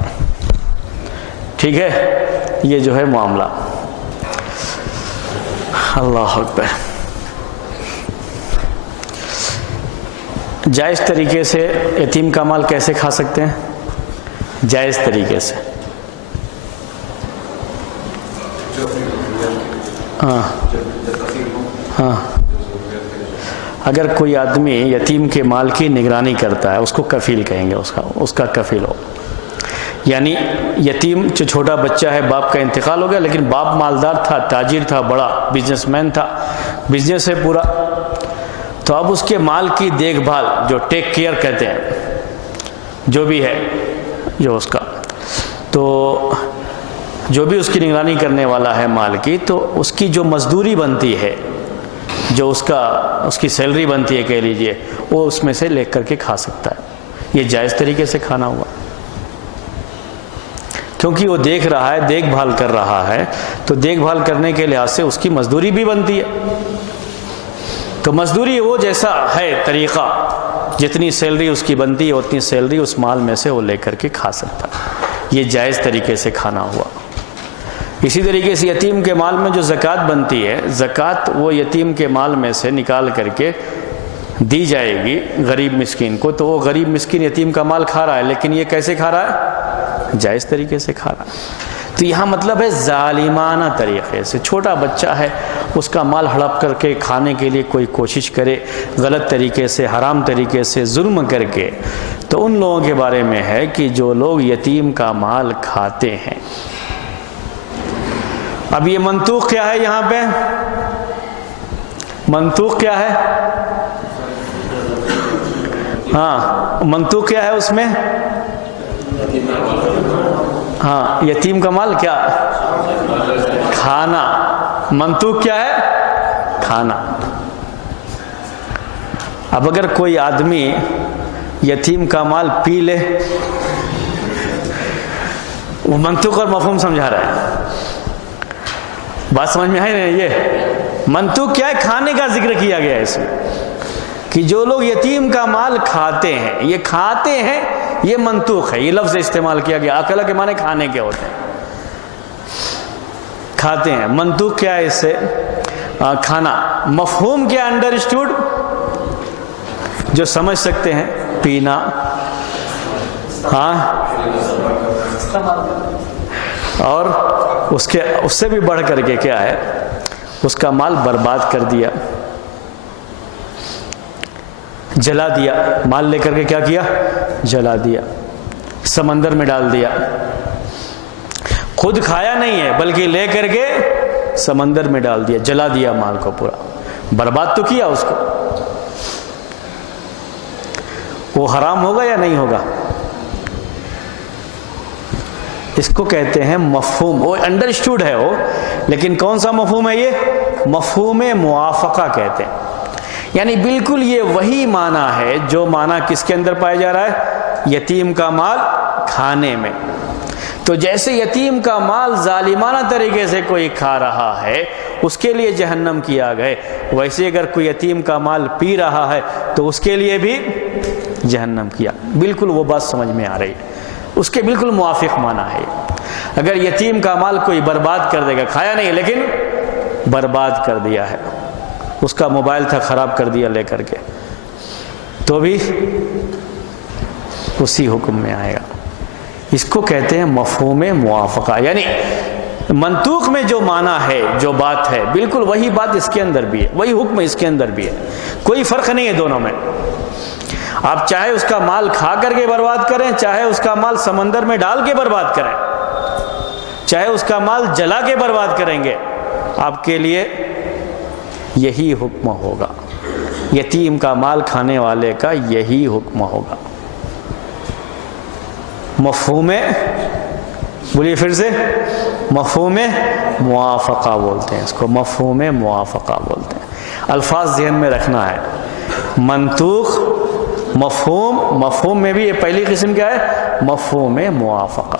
ٹھیک ہے، یہ جو ہے معاملہ. اللہ اکبر. جائز طریقے سے یتیم کا مال کیسے کھا سکتے ہیں؟ جائز طریقے سے. ہاں اگر کوئی آدمی یتیم کے مال کی نگرانی کرتا ہے، اس کو کفیل کہیں گے. اس کا کفیل ہو. یعنی یتیم جو چھوٹا بچہ ہے، باپ کا انتقال ہو گیا لیکن باپ مالدار تھا، تاجر تھا، بڑا بزنس مین تھا، بزنس ہے پورا. تو اب اس کے مال کی دیکھ بھال، جو ٹیک کیئر کہتے ہیں، جو بھی ہے جو اس کا، تو جو بھی اس کی نگرانی کرنے والا ہے مال کی، تو اس کی جو مزدوری بنتی ہے، جو اس کی سیلری بنتی ہے کہہ لیجئے، وہ اس میں سے لے کر کے کھا سکتا ہے. یہ جائز طریقے سے کھانا ہوا کیونکہ وہ دیکھ رہا ہے، دیکھ بھال کر رہا ہے. تو دیکھ بھال کرنے کے لحاظ سے اس کی مزدوری بھی بنتی ہے. تو مزدوری وہ جیسا ہے طریقہ، جتنی سیلری اس کی بنتی ہے اتنی سیلری اس مال میں سے وہ لے کر کے کھا سکتا ہے. یہ جائز طریقے سے کھانا ہوا. اسی طریقے سے یتیم کے مال میں جو زکوٰۃ بنتی ہے، زکوٰۃ وہ یتیم کے مال میں سے نکال کر کے دی جائے گی غریب مسکین کو، تو وہ غریب مسکین یتیم کا مال کھا رہا ہے، لیکن یہ کیسے کھا رہا ہے؟ جائز طریقے سے کھا رہا ہے۔ تو یہاں مطلب ہے ظالمانہ طریقے سے، چھوٹا بچہ ہے اس کا مال ہڑپ کر کے کھانے کے لیے کوئی کوشش کرے غلط طریقے سے، حرام طریقے سے، ظلم کر کے، تو ان لوگوں کے بارے میں ہے کہ جو لوگ یتیم کا مال کھاتے ہیں۔ اب یہ منطوق کیا ہے یہاں پہ؟ منطوق کیا ہے؟ ہاں منطوق کیا ہے اس میں؟ ہاں یتیم کا مال کیا؟ کھانا۔ منطوق کیا ہے؟ کھانا۔ اب اگر کوئی آدمی یتیم کا مال پی لے، وہ منطوق اور مفہوم سمجھا رہا ہے، بات سمجھ میں آئی نہیں؟ یہ منطوق کیا ہے؟ کھانے کا ذکر کیا گیا ہے اس میں، کہ جو لوگ یتیم کا مال کھاتے ہیں، یہ کھاتے ہیں، یہ منطوق ہے، یہ لفظ استعمال کیا گیا۔ اکلا کے معنی کھانے کے ہوتے ہیں، کھاتے ہیں۔ منطوق کیا ہے اس سے؟ کھانا۔ مفہوم کیا؟ انڈرسٹوڈ، جو سمجھ سکتے ہیں، پینا، ہاں، اور اس سے بھی بڑھ کر کے کیا ہے؟ اس کا مال برباد کر دیا، جلا دیا، مال لے کر کے کیا کیا؟ جلا دیا، سمندر میں ڈال دیا، خود کھایا نہیں ہے بلکہ لے کر کے سمندر میں ڈال دیا، جلا دیا، مال کو پورا برباد تو کیا اس کو۔ وہ حرام ہوگا یا نہیں ہوگا؟ اس کو کہتے ہیں مفہوم، وہ انڈرسٹوڈ ہے وہ، لیکن کون سا مفہوم ہے یہ؟ مفہوم موافقہ کہتے ہیں، یعنی بالکل یہ وہی معنی ہے جو معنی کس کے اندر پایا جا رہا ہے؟ یتیم کا مال کھانے میں۔ تو جیسے یتیم کا مال ظالمانہ طریقے سے کوئی کھا رہا ہے، اس کے لیے جہنم کیا گئے، ویسے اگر کوئی یتیم کا مال پی رہا ہے تو اس کے لیے بھی جہنم کیا۔ بالکل وہ بات سمجھ میں آ رہی ہے، اس کے بالکل موافق معنی ہے۔ اگر یتیم کا مال کوئی برباد کر دے گا، کھایا نہیں لیکن برباد کر دیا ہے، اس کا موبائل تھا خراب کر دیا لے کر کے، تو بھی اسی حکم میں آئے گا۔ اس کو کہتے ہیں مفہوم موافقہ، یعنی منطوق میں جو معنی ہے، جو بات ہے، بالکل وہی بات اس کے اندر بھی ہے، وہی حکم اس کے اندر بھی ہے، کوئی فرق نہیں ہے دونوں میں۔ آپ چاہے اس کا مال کھا کر کے برباد کریں، چاہے اس کا مال سمندر میں ڈال کے برباد کریں، چاہے اس کا مال جلا کے برباد کریں گے، آپ کے لیے یہی حکم ہوگا، یتیم کا مال کھانے والے کا یہی حکم ہوگا۔ مفہوم، بولیے پھر سے، مفہوم موافقہ بولتے ہیں اس کو، مفہوم موافقہ بولتے ہیں۔ الفاظ ذہن میں رکھنا ہے، منطوق، مفہوم، مفہوم میں بھی یہ پہلی قسم کیا ہے؟ مفہوم موافقہ۔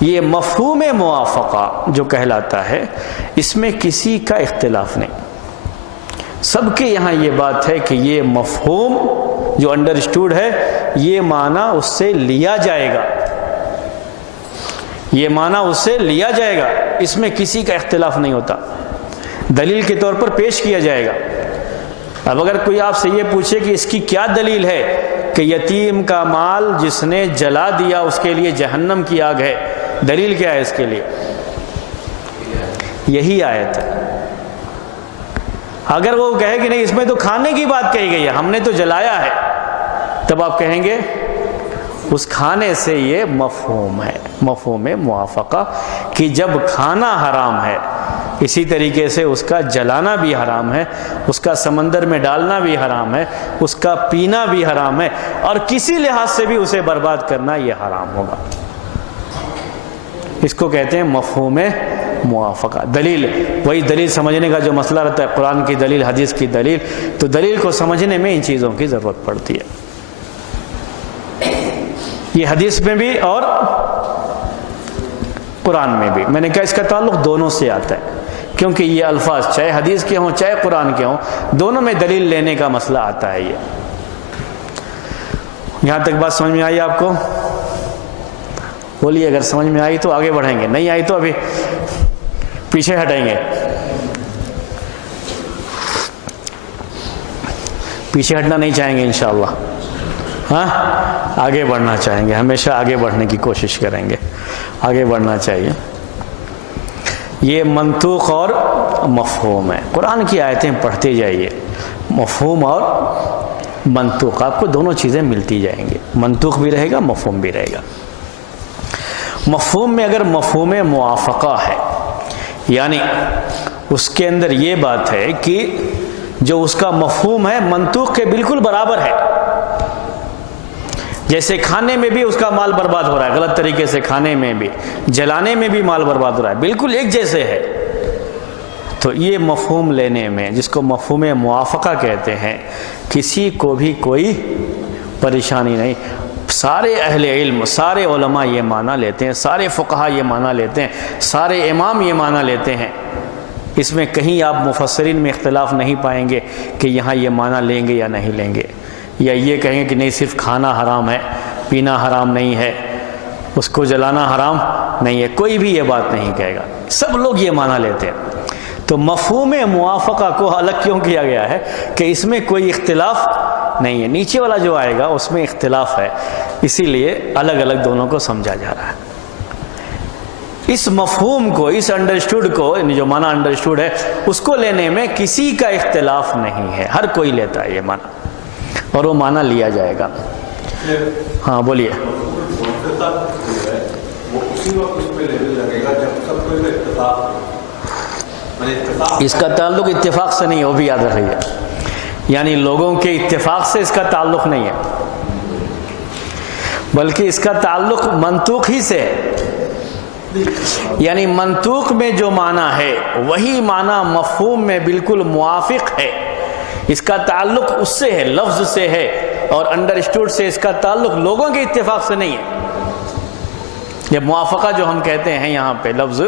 یہ مفہوم موافقہ جو کہلاتا ہے، اس میں کسی کا اختلاف نہیں، سب کے یہاں یہ بات ہے کہ یہ مفہوم جو انڈرسٹوڈ ہے، یہ معنی اس سے لیا جائے گا، یہ معنی اس سے لیا جائے گا، اس میں کسی کا اختلاف نہیں ہوتا، دلیل کے طور پر پیش کیا جائے گا۔ اب اگر کوئی آپ سے یہ پوچھے کہ اس کی کیا دلیل ہے کہ یتیم کا مال جس نے جلا دیا اس کے لیے جہنم کی آگ ہے، دلیل کیا ہے اس کے لیے؟ یہی آیت ہے۔ اگر وہ کہے کہ نہیں اس میں تو کھانے کی بات کہی گئی ہے، ہم نے تو جلایا ہے، تب آپ کہیں گے اس کھانے سے یہ مفہوم ہے، مفہوم موافقہ، کہ جب کھانا حرام ہے اسی طریقے سے اس کا جلانا بھی حرام ہے، اس کا سمندر میں ڈالنا بھی حرام ہے، اس کا پینا بھی حرام ہے، اور کسی لحاظ سے بھی اسے برباد کرنا یہ حرام ہوگا۔ اس کو کہتے ہیں مفہوم موافقہ۔ دلیل، وہی دلیل سمجھنے کا جو مسئلہ رہتا ہے، قرآن کی دلیل، حدیث کی دلیل، تو دلیل کو سمجھنے میں ان چیزوں کی ضرورت پڑتی ہے۔ یہ حدیث میں بھی اور قرآن میں بھی، میں نے کہا اس کا تعلق دونوں سے آتا ہے، کیونکہ یہ الفاظ چاہے حدیث کے ہوں چاہے قرآن کے ہوں، دونوں میں دلیل لینے کا مسئلہ آتا ہے۔ یہ یہاں تک بات سمجھ میں آئی آپ کو؟ بولیے، اگر سمجھ میں آئی تو آگے بڑھیں گے، نہیں آئی تو ابھی پیچھے ہٹیں گے۔ پیچھے ہٹنا نہیں چاہیں گے انشاءاللہ، ہاں آگے بڑھنا چاہیں گے، ہمیشہ آگے بڑھنے کی کوشش کریں گے، آگے بڑھنا چاہیے۔ یہ منطوق اور مفہوم ہے۔ قرآن کی آیتیں پڑھتے جائیے، مفہوم اور منطوق، آپ کو دونوں چیزیں ملتی جائیں گی، منطوق بھی رہے گا، مفہوم بھی رہے گا۔ مفہوم میں اگر مفہوم موافقہ ہے، یعنی اس کے اندر یہ بات ہے کہ جو اس کا مفہوم ہے منطوق کے بالکل برابر ہے، جیسے کھانے میں بھی اس کا مال برباد ہو رہا ہے، غلط طریقے سے کھانے میں بھی، جلانے میں بھی مال برباد ہو رہا ہے، بالکل ایک جیسے ہے، تو یہ مفہوم لینے میں، جس کو مفہوم موافقہ کہتے ہیں، کسی کو بھی کوئی پریشانی نہیں۔ سارے اہل علم، سارے علماء یہ معنی لیتے ہیں، سارے فقہا یہ معنی لیتے ہیں، سارے امام یہ معنی لیتے ہیں۔ اس میں کہیں آپ مفسرین میں اختلاف نہیں پائیں گے کہ یہاں یہ معنی لیں گے یا نہیں لیں گے، یا یہ کہیں گے کہ نہیں صرف کھانا حرام ہے، پینا حرام نہیں ہے، اس کو جلانا حرام نہیں ہے، کوئی بھی یہ بات نہیں کہے گا، سب لوگ یہ معنی لیتے ہیں۔ تو مفہوم موافقہ کو الگ کیوں کیا گیا ہے کہ اس میں کوئی اختلاف نہیں ہے، نیچے والا جو آئے گا اس میں اختلاف ہے، اسی لیے الگ الگ دونوں کو سمجھا جا رہا ہے۔ اس مفہوم کو، اس انڈرسٹوڈ کو، جو معنی انڈرسٹوڈ ہے اس کو لینے میں کسی کا اختلاف نہیں ہے، ہر کوئی لیتا ہے یہ معنی، اور وہ معنی لیا جائے گا۔ ہاں بولیے۔ اس کا تعلق اتفاق سے نہیں ہے، وہ بھی یاد رکھیے، یعنی لوگوں کے اتفاق سے اس کا تعلق نہیں ہے، بلکہ اس کا تعلق منطوق ہی سے ہے، یعنی منطوق میں جو معنی ہے وہی معنی مفہوم میں بالکل موافق ہے، اس کا تعلق اس سے ہے، لفظ سے ہے، اور انڈرسٹوڈ سے اس کا تعلق لوگوں کے اتفاق سے نہیں ہے۔ یہ موافقہ جو ہم کہتے ہیں یہاں پہ لفظ،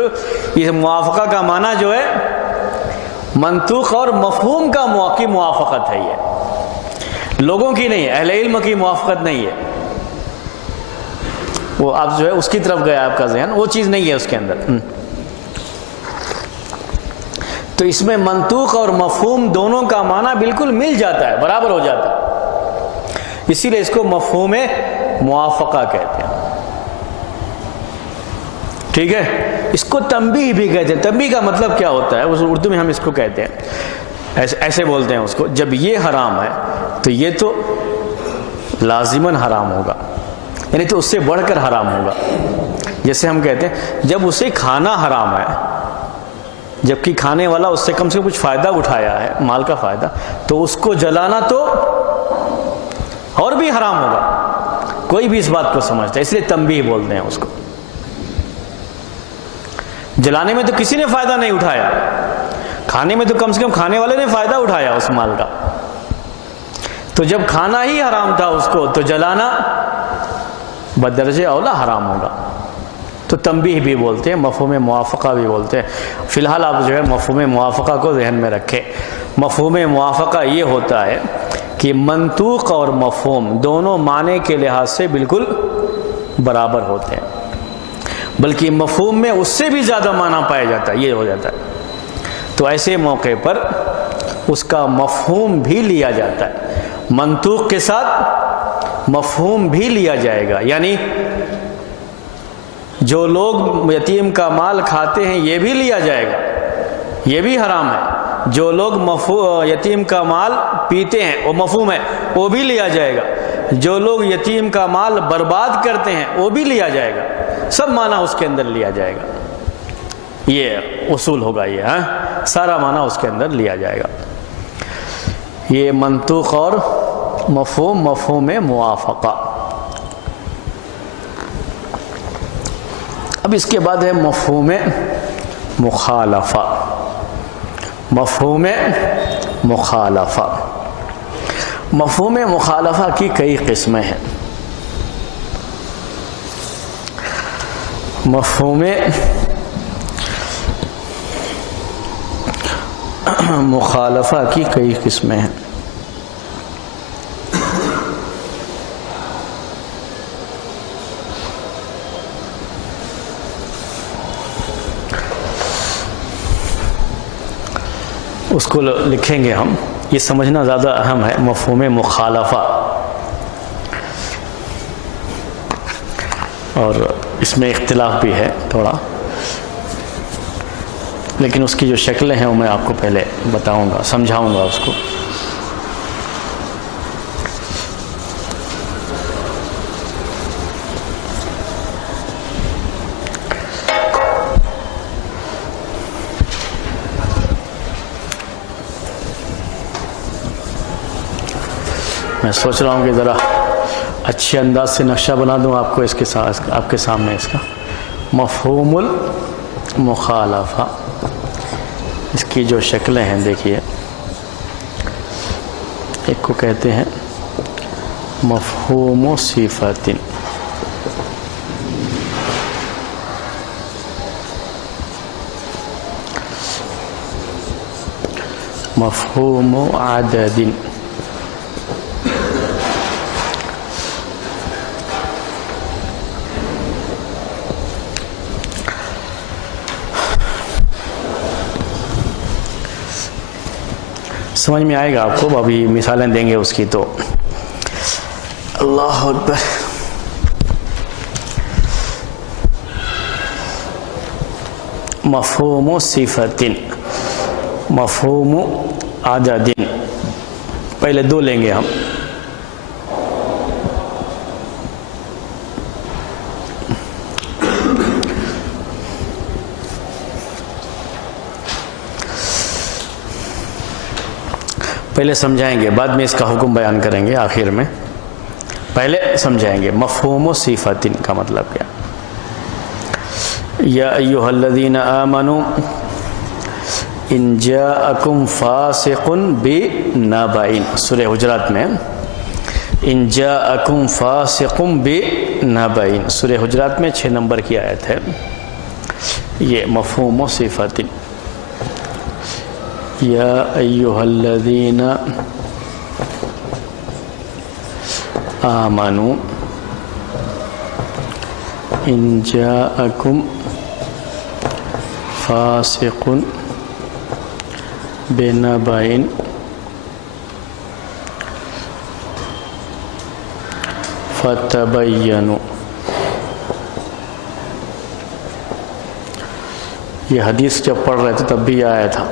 یہ موافقہ کا معنی جو ہے منطوق اور مفہوم کا موافقت ہے، یہ لوگوں کی نہیں ہے، اہل علم کی موافقت نہیں ہے، وہ آپ جو ہے اس کی طرف گیا آپ کا ذہن، وہ چیز نہیں ہے اس کے اندر۔ تو اس میں منطوق اور مفہوم دونوں کا معنی بالکل مل جاتا ہے، برابر ہو جاتا ہے، اسی لیے اس کو مفہوم موافقہ کہتے ہیں، ٹھیک ہے۔ اس کو تنبیہ بھی کہتے ہیں۔ تنبیہ کا مطلب کیا ہوتا ہے؟ اردو میں ہم اس کو کہتے ہیں، ایسے بولتے ہیں اس کو، جب یہ حرام ہے تو یہ تو لازماً حرام ہوگا، یعنی تو اس سے بڑھ کر حرام ہوگا۔ جیسے ہم کہتے ہیں جب اسے کھانا حرام ہے، جبکہ کھانے والا اس سے کم کچھ فائدہ اٹھایا ہے، مال کا فائدہ، تو اس کو جلانا تو اور بھی حرام ہوگا، کوئی بھی اس بات کو سمجھتا ہے، اس لیے تنبیہ بولتے ہیں اس کو۔ جلانے میں تو کسی نے فائدہ نہیں اٹھایا، کھانے میں تو کم سے کم کھانے والے نے فائدہ اٹھایا اس مال کا، تو جب کھانا ہی حرام تھا اس کو، تو جلانا بدرجہ اولا حرام ہوگا۔ تو تنبیہ بھی بولتے ہیں، مفہوم موافقہ بھی بولتے ہیں۔ فی الحال آپ جو ہے مفہوم موافقہ کو ذہن میں رکھیں۔ مفہوم موافقہ یہ ہوتا ہے کہ منطوق اور مفہوم دونوں معنی کے لحاظ سے بالکل برابر ہوتے ہیں، بلکہ مفہوم میں اس سے بھی زیادہ معنی پایا جاتا ہے، یہ ہو جاتا ہے۔ تو ایسے موقع پر اس کا مفہوم بھی لیا جاتا ہے، منطوق کے ساتھ مفہوم بھی لیا جائے گا، یعنی جو لوگ یتیم کا مال کھاتے ہیں یہ بھی لیا جائے گا، یہ بھی حرام ہے۔ جو لوگ یتیم کا مال پیتے ہیں وہ مفہوم ہے، وہ بھی لیا جائے گا۔ جو لوگ یتیم کا مال برباد کرتے ہیں وہ بھی لیا جائے گا، سب معنی اس کے اندر لیا جائے گا، یہ اصول ہوگا، یہ سارا معنی اس کے اندر لیا جائے گا۔ یہ منطوق اور مفہوم، مفہوم موافقہ۔ اب اس کے بعد ہے مفہوم مخالفہ۔ مفہوم مخالفہ، مفہوم مخالفہ کی کئی قسمیں ہیں۔ مفہوم مخالفہ کی کئی قسمیں ہیں۔ اس کو لکھیں گے ہم، یہ سمجھنا زیادہ اہم ہے، مفہوم مخالفہ، اور اس میں اختلاف بھی ہے تھوڑا، لیکن اس کی جو شکلیں ہیں وہ میں آپ کو پہلے بتاؤں گا، سمجھاؤں گا اس کو۔ میں سوچ رہا ہوں کہ ذرا اچھے انداز سے نقشہ بنا دوں آپ کو اس کے ساتھ، آپ کے سامنے اس کا مفہوم المخالفہ، اس کی جو شکلیں ہیں دیکھیے، ایک کو کہتے ہیں مفہوم صفت، مفہوم عدد، سمجھ میں آئے گا آپ کو، ابھی مثالیں دیں گے اس کی تو۔ اللہ اکبر۔ مفہوم صفت، مفہوم عدد، پہلے دو لیں گے ہم۔ پہلے سمجھائیں گے، بعد میں اس کا حکم بیان کریں گے آخر میں، پہلے سمجھائیں گے مفہوم صفت کا مطلب کیا۔ یا ایھا الذین آمنوا ان جاءکم فاسق بنبأ، سورہ حجرات میں، ان جاءکم فاسق بنبأ، سورہ حجرات میں 6 نمبر کی آیت ہے، یہ مفہوم صفت۔ یا ایھا الذین آمنوا ان جاءکم فاسق بنبأ فتبینوا، یہ حدیث جب پڑھ رہے تھے تب بھی آیا تھا۔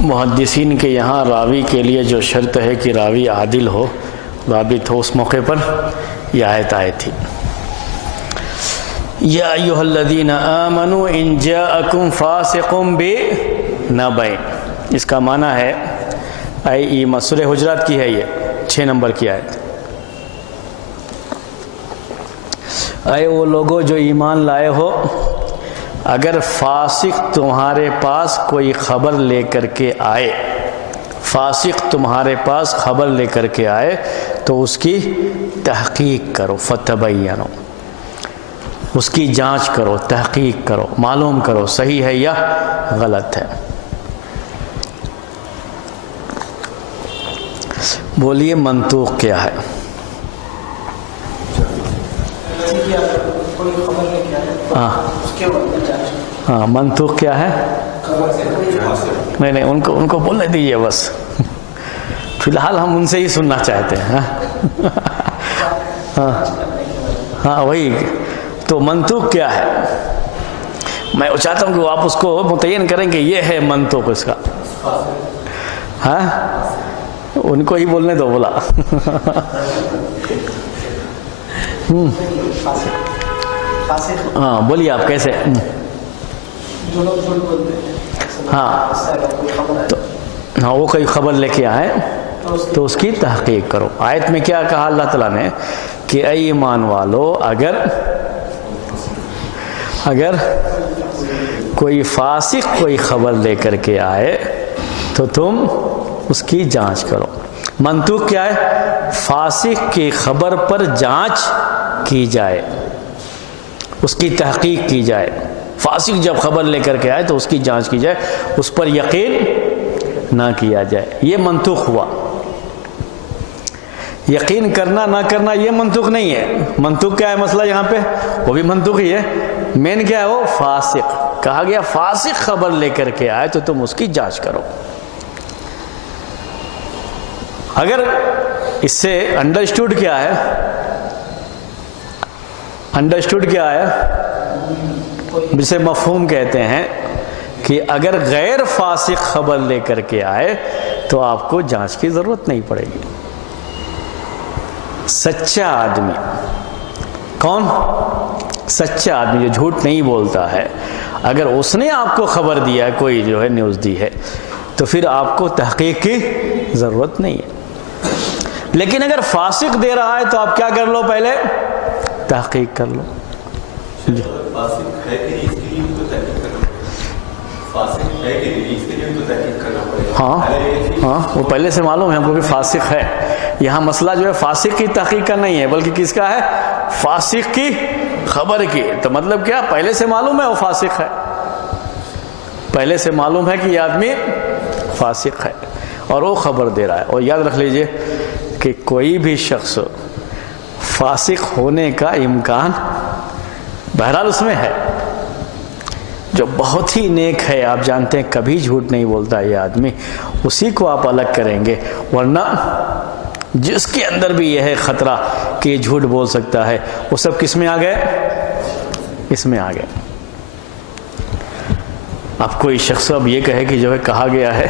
محدثین کے یہاں راوی کے لیے جو شرط ہے کہ راوی عادل ہو، ضابط ہو، اس موقع پر یہ آیت آئی تھی۔ یا ایھا الذین آمنوا ان جاءکم فاسق بنبأ، اس کا معنی ہے اے ایمان، سورہ حجرات کی ہے یہ 6 نمبر کی آیت، اے وہ لوگوں جو ایمان لائے ہو، اگر فاسق تمہارے پاس کوئی خبر لے کر کے آئے، فاسق تمہارے پاس خبر لے کر کے آئے تو اس کی تحقیق کرو، فتبینوا، اس کی جانچ کرو، تحقیق کرو، معلوم کرو صحیح ہے یا غلط ہے۔ بولیے منطوق کیا ہے؟ ہاں منطوق کیا ہے؟ نہیں ان کو بولنے دیجیے بس، فی الحال ہم ان سے ہی سننا چاہتے ہیں۔ ہاں وہی تو منطوق کیا ہے؟ میں چاہتا ہوں کہ آپ اس کو متعین کریں کہ یہ ہے منطوق اس کا۔ ہاں ان کو ہی بولنے دو، بولا۔ ہاں بولیے آپ کیسے؟ ہاں وہ کوئی خبر لے کے آئے تو اس کی تحقیق کرو۔ آیت میں کیا کہا اللہ تعالیٰ نے کہ اے ایمان والو، اگر کوئی فاسق کوئی خبر لے کر کے آئے تو تم اس کی جانچ کرو۔ منطوق کیا ہے؟ فاسق کی خبر پر جانچ کی جائے، اس کی تحقیق کی جائے۔ فاسق جب خبر لے کر کے آئے تو اس کی جانچ کی جائے، اس پر یقین نہ کیا جائے، یہ منطوق ہوا۔ یقین کرنا نہ کرنا یہ منطوق نہیں ہے۔ منطوق کیا ہے مسئلہ یہاں پہ؟ وہ بھی منطوق ہی ہے۔ مین کیا ہے وہ؟ فاسق۔ کہا گیا فاسق خبر لے کر کے آئے تو تم اس کی جانچ کرو۔ اگر اس سے انڈرسٹوڈ کیا ہے؟ انڈرسٹوڈ کیا ہے؟ جسے مفہوم کہتے ہیں کہ اگر غیر فاسق خبر لے کر کے آئے تو آپ کو جانچ کی ضرورت نہیں پڑے گی۔ سچا آدمی کون؟ سچا آدمی جو جھوٹ نہیں بولتا ہے، اگر اس نے آپ کو خبر دیا ہے، کوئی جو ہے نیوز دی ہے، تو پھر آپ کو تحقیق کی ضرورت نہیں ہے۔ لیکن اگر فاسق دے رہا ہے تو آپ کیا کر لو؟ پہلے تحقیق کر لو۔ ہاں وہ پہلے سے معلوم ہے ہم کو کہ فاسق ہے۔ یہاں مسئلہ جو ہے فاسق کی تحقیق کا نہیں ہے، بلکہ کس کا ہے؟ فاسق کی خبر کی۔ تو مطلب کیا؟ پہلے سے معلوم ہے وہ فاسق ہے، پہلے سے معلوم ہے کہ یہ آدمی فاسق ہے اور وہ خبر دے رہا ہے۔ اور یاد رکھ لیجئے کہ کوئی بھی شخص فاسق ہونے کا امکان بہرحال اس میں ہے۔ جو بہت ہی نیک ہے، آپ جانتے ہیں کبھی جھوٹ نہیں بولتا یہ آدمی، اسی کو آپ الگ کریں گے، ورنہ جس کے اندر بھی یہ ہے خطرہ کہ یہ جھوٹ بول سکتا ہے، وہ سب کس میں آ گئے؟ اس میں آ گئے۔ اب کوئی شخص اب یہ کہے کہ جو ہے کہا گیا ہے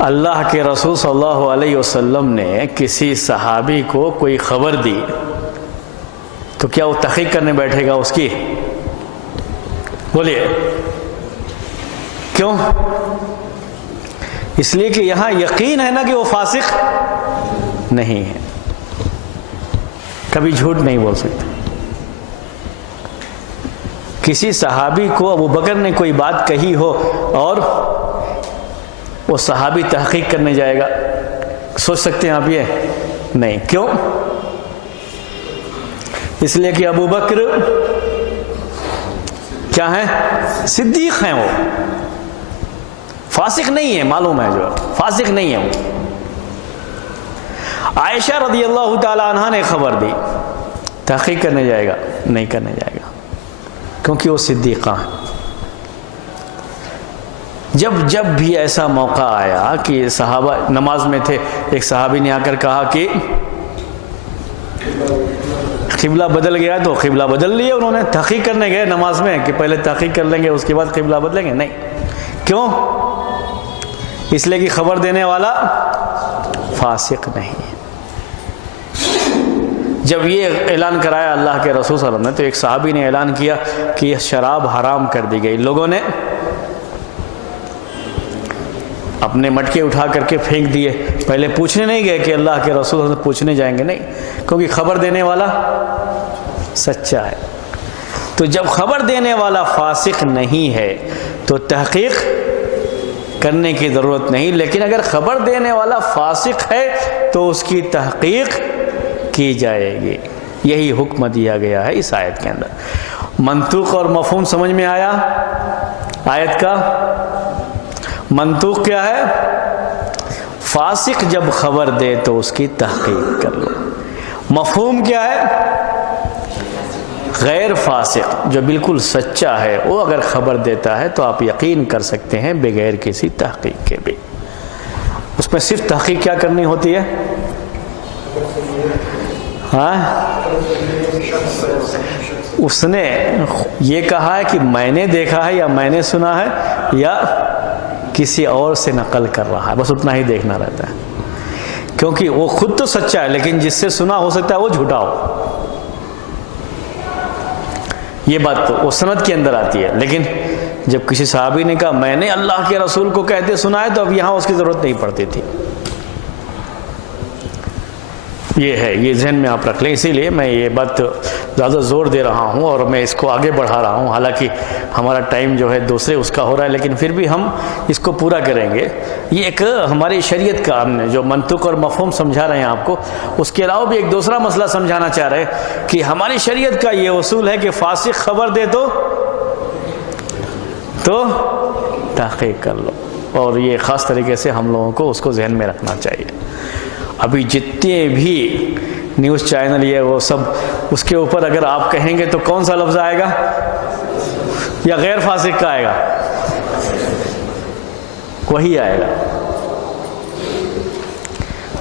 اللہ کے رسول صلی اللہ علیہ وسلم نے کسی صحابی کو کوئی خبر دی، تو کیا وہ تحقیق کرنے بیٹھے گا اس کی؟ بولیے کیوں؟ اس لیے کہ یہاں یقین ہے نا کہ وہ فاسق نہیں ہے، کبھی جھوٹ نہیں بول سکتے۔ کسی صحابی کو ابو بکر نے کوئی بات کہی ہو اور وہ صحابی تحقیق کرنے جائے گا، سوچ سکتے ہیں آپ یہ؟ نہیں۔ کیوں؟ اس لیے کہ ابو بکر کیا ہیں؟ صدیق ہیں، وہ فاسق نہیں ہے، معلوم ہے جو فاسق نہیں ہے وہ۔ عائشہ رضی اللہ تعالی عنہ نے خبر دی، تحقیق کرنے جائے گا؟ نہیں کرنے جائے گا، کیونکہ وہ صدیقہ ہیں۔ جب بھی ایسا موقع آیا کہ صحابہ نماز میں تھے، ایک صحابی نے آ کر کہا کہ قبلہ بدل گیا، تو قبلہ بدل لیا انہوں نے۔ تحقیق کرنے گئے نماز میں کہ پہلے تحقیق کر لیں گے اس کے بعد قبلہ بدلیں گے؟ نہیں۔ کیوں؟ اس لیے کہ خبر دینے والا فاسق نہیں ہے۔ جب یہ اعلان کرایا اللہ کے رسول صلی اللہ علیہ وسلم نے، تو ایک صحابی نے اعلان کیا کہ یہ شراب حرام کر دی گئی۔ لوگوں نے اپنے مٹکے اٹھا کر کے پھینک دیے، پہلے پوچھنے نہیں گئے کہ اللہ کے رسول سے پوچھنے جائیں گے، نہیں، کیونکہ خبر دینے والا سچا ہے۔ تو جب خبر دینے والا فاسق نہیں ہے تو تحقیق کرنے کی ضرورت نہیں، لیکن اگر خبر دینے والا فاسق ہے تو اس کی تحقیق کی جائے گی۔ یہی حکم دیا گیا ہے اس آیت کے اندر۔ منطوق اور مفہوم سمجھ میں آیا؟ آیت کا منطوق کیا ہے؟ فاسق جب خبر دے تو اس کی تحقیق کر لو۔ مفہوم کیا ہے؟ غیر فاسق جو بالکل سچا ہے، وہ اگر خبر دیتا ہے تو آپ یقین کر سکتے ہیں بغیر کسی تحقیق کے بھی۔ اس میں صرف تحقیق کیا کرنی ہوتی ہے؟ ہاں، اس نے یہ کہا ہے کہ میں نے دیکھا ہے یا میں نے سنا ہے یا کسی اور سے نقل کر رہا ہے، بس اتنا ہی دیکھنا رہتا ہے، کیونکہ وہ خود تو سچا ہے لیکن جس سے سنا ہو سکتا ہے وہ جھوٹا ہو۔ یہ بات تو وہ سند کے اندر آتی ہے، لیکن جب کسی صحابی نے کہا میں نے اللہ کے رسول کو کہتے سنا ہے، تو اب یہاں اس کی ضرورت نہیں پڑتی تھی۔ یہ ہے، یہ ذہن میں آپ رکھ لیں۔ اسی لیے میں یہ بات زیادہ زور دے رہا ہوں اور میں اس کو آگے بڑھا رہا ہوں، حالانکہ ہمارا ٹائم جو ہے دوسرے اس کا ہو رہا ہے، لیکن پھر بھی ہم اس کو پورا کریں گے۔ یہ ایک ہماری شریعت کا ہم نے جو منطق اور مفہوم سمجھا رہے ہیں آپ کو، اس کے علاوہ بھی ایک دوسرا مسئلہ سمجھانا چاہ رہے ہیں کہ ہماری شریعت کا یہ اصول ہے کہ فاسق خبر دے تو تحقیق کر لو، اور یہ خاص طریقے سے ہم لوگوں کو اس کو ذہن میں رکھنا چاہیے۔ ابھی جتنے بھی نیوز چینل یہ وہ سب، اس کے اوپر اگر آپ کہیں گے تو کون سا لفظ آئے گا؟ یا غیر فاسق کا آئے گا؟ وہی آئے گا۔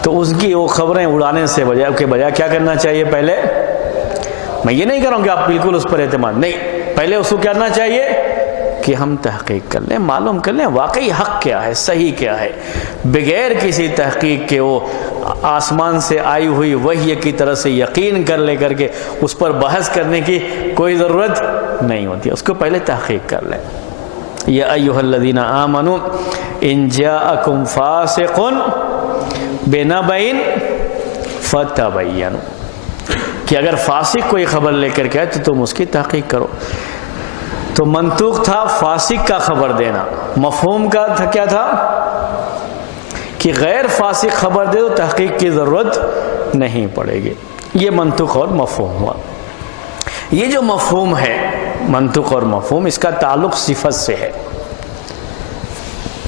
تو اس کی وہ خبریں اڑانے سے بجائے کیا کرنا چاہیے؟ پہلے میں یہ نہیں کہہ رہا ہوں کہ آپ بالکل اس پر اعتماد نہیں، پہلے اس کو کرنا چاہیے کہ ہم تحقیق کر لیں، معلوم کر لیں واقعی حق کیا ہے، صحیح کیا ہے، بغیر کسی تحقیق کے وہ آسمان سے آئی ہوئی وحی کی طرح سے یقین کر کے اس پر بحث کرنے کی کوئی ضرورت نہیں ہوتی، اس کو پہلے تحقیق کر لیں۔ یا ایھا الذین آمنوا ان جاءکم فاسق بنبأ فتبینوا، کہ اگر فاسق کوئی خبر لے کر کے آئے تو تم اس کی تحقیق کرو۔ تو منطوق تھا فاسق کا خبر دینا، مفہوم کا تھا کیا تھا کہ غیر فاسق خبر دے تو تحقیق کی ضرورت نہیں پڑے گی۔ یہ منطوق اور مفہوم ہوا۔ یہ جو مفہوم ہے منطوق اور مفہوم، اس کا تعلق صفت سے ہے۔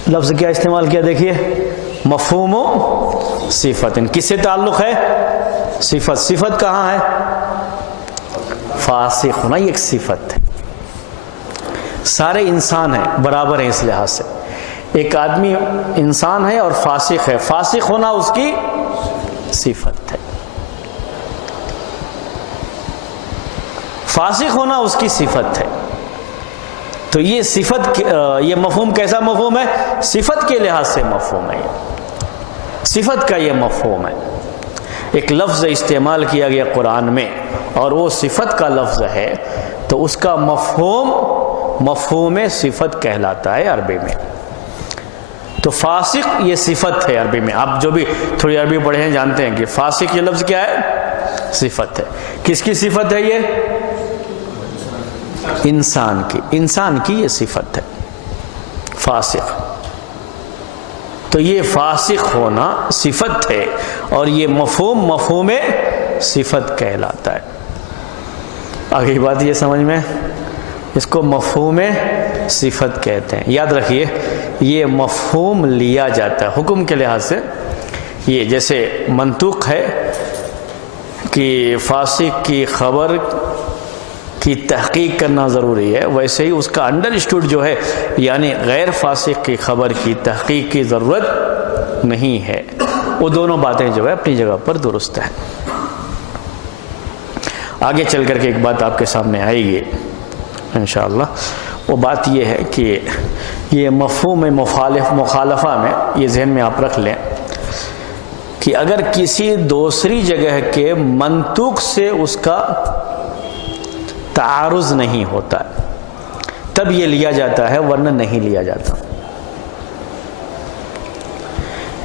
لفظ کیا استعمال کیا دیکھیے، مفہوم و صفت، کس سے تعلق ہے؟ صفت۔ صفت کہاں ہے؟ فاسق ہونا، یہ ایک صفت ہے۔ سارے انسان ہیں، برابر ہیں اس لحاظ سے، ایک آدمی انسان ہے اور فاسق ہے، فاسق ہونا اس کی صفت ہے، فاسق ہونا اس کی صفت ہے۔ تو یہ صفت، یہ مفہوم کیسا مفہوم ہے؟ صفت کے لحاظ سے مفہوم ہے، یہ صفت کا یہ مفہوم ہے۔ ایک لفظ استعمال کیا گیا قرآن میں اور وہ صفت کا لفظ ہے تو اس کا مفہوم صفت کہلاتا ہے عربی میں۔ تو فاسق یہ صفت ہے عربی میں، آپ جو بھی تھوڑی عربی پڑھے ہیں جانتے ہیں کہ فاسق یہ لفظ کیا ہے؟ صفت ہے۔ کس کی صفت ہے؟ یہ انسان کی یہ صفت ہے فاسق۔ تو یہ فاسق ہونا صفت ہے اور یہ مفہوم صفت کہلاتا ہے۔ آگے بات یہ سمجھ میں، اس کو مفہوم صفت کہتے ہیں۔ یاد رکھیے یہ مفہوم لیا جاتا ہے حکم کے لحاظ سے۔ یہ جیسے منطوق ہے کہ فاسق کی خبر کی تحقیق کرنا ضروری ہے، ویسے ہی اس کا انڈرسٹوڈ جو ہے یعنی غیر فاسق کی خبر کی تحقیق کی ضرورت نہیں ہے۔ وہ دونوں باتیں جو ہے اپنی جگہ پر درست ہیں۔ آگے چل کر کے ایک بات آپ کے سامنے آئے گی انشاءاللہ، وہ بات یہ ہے کہ یہ مفہوم مخالفہ میں یہ ذہن میں آپ رکھ لیں کہ اگر کسی دوسری جگہ کے منطوق سے اس کا تعارض نہیں ہوتا تب یہ لیا جاتا ہے، ورنہ نہیں لیا جاتا۔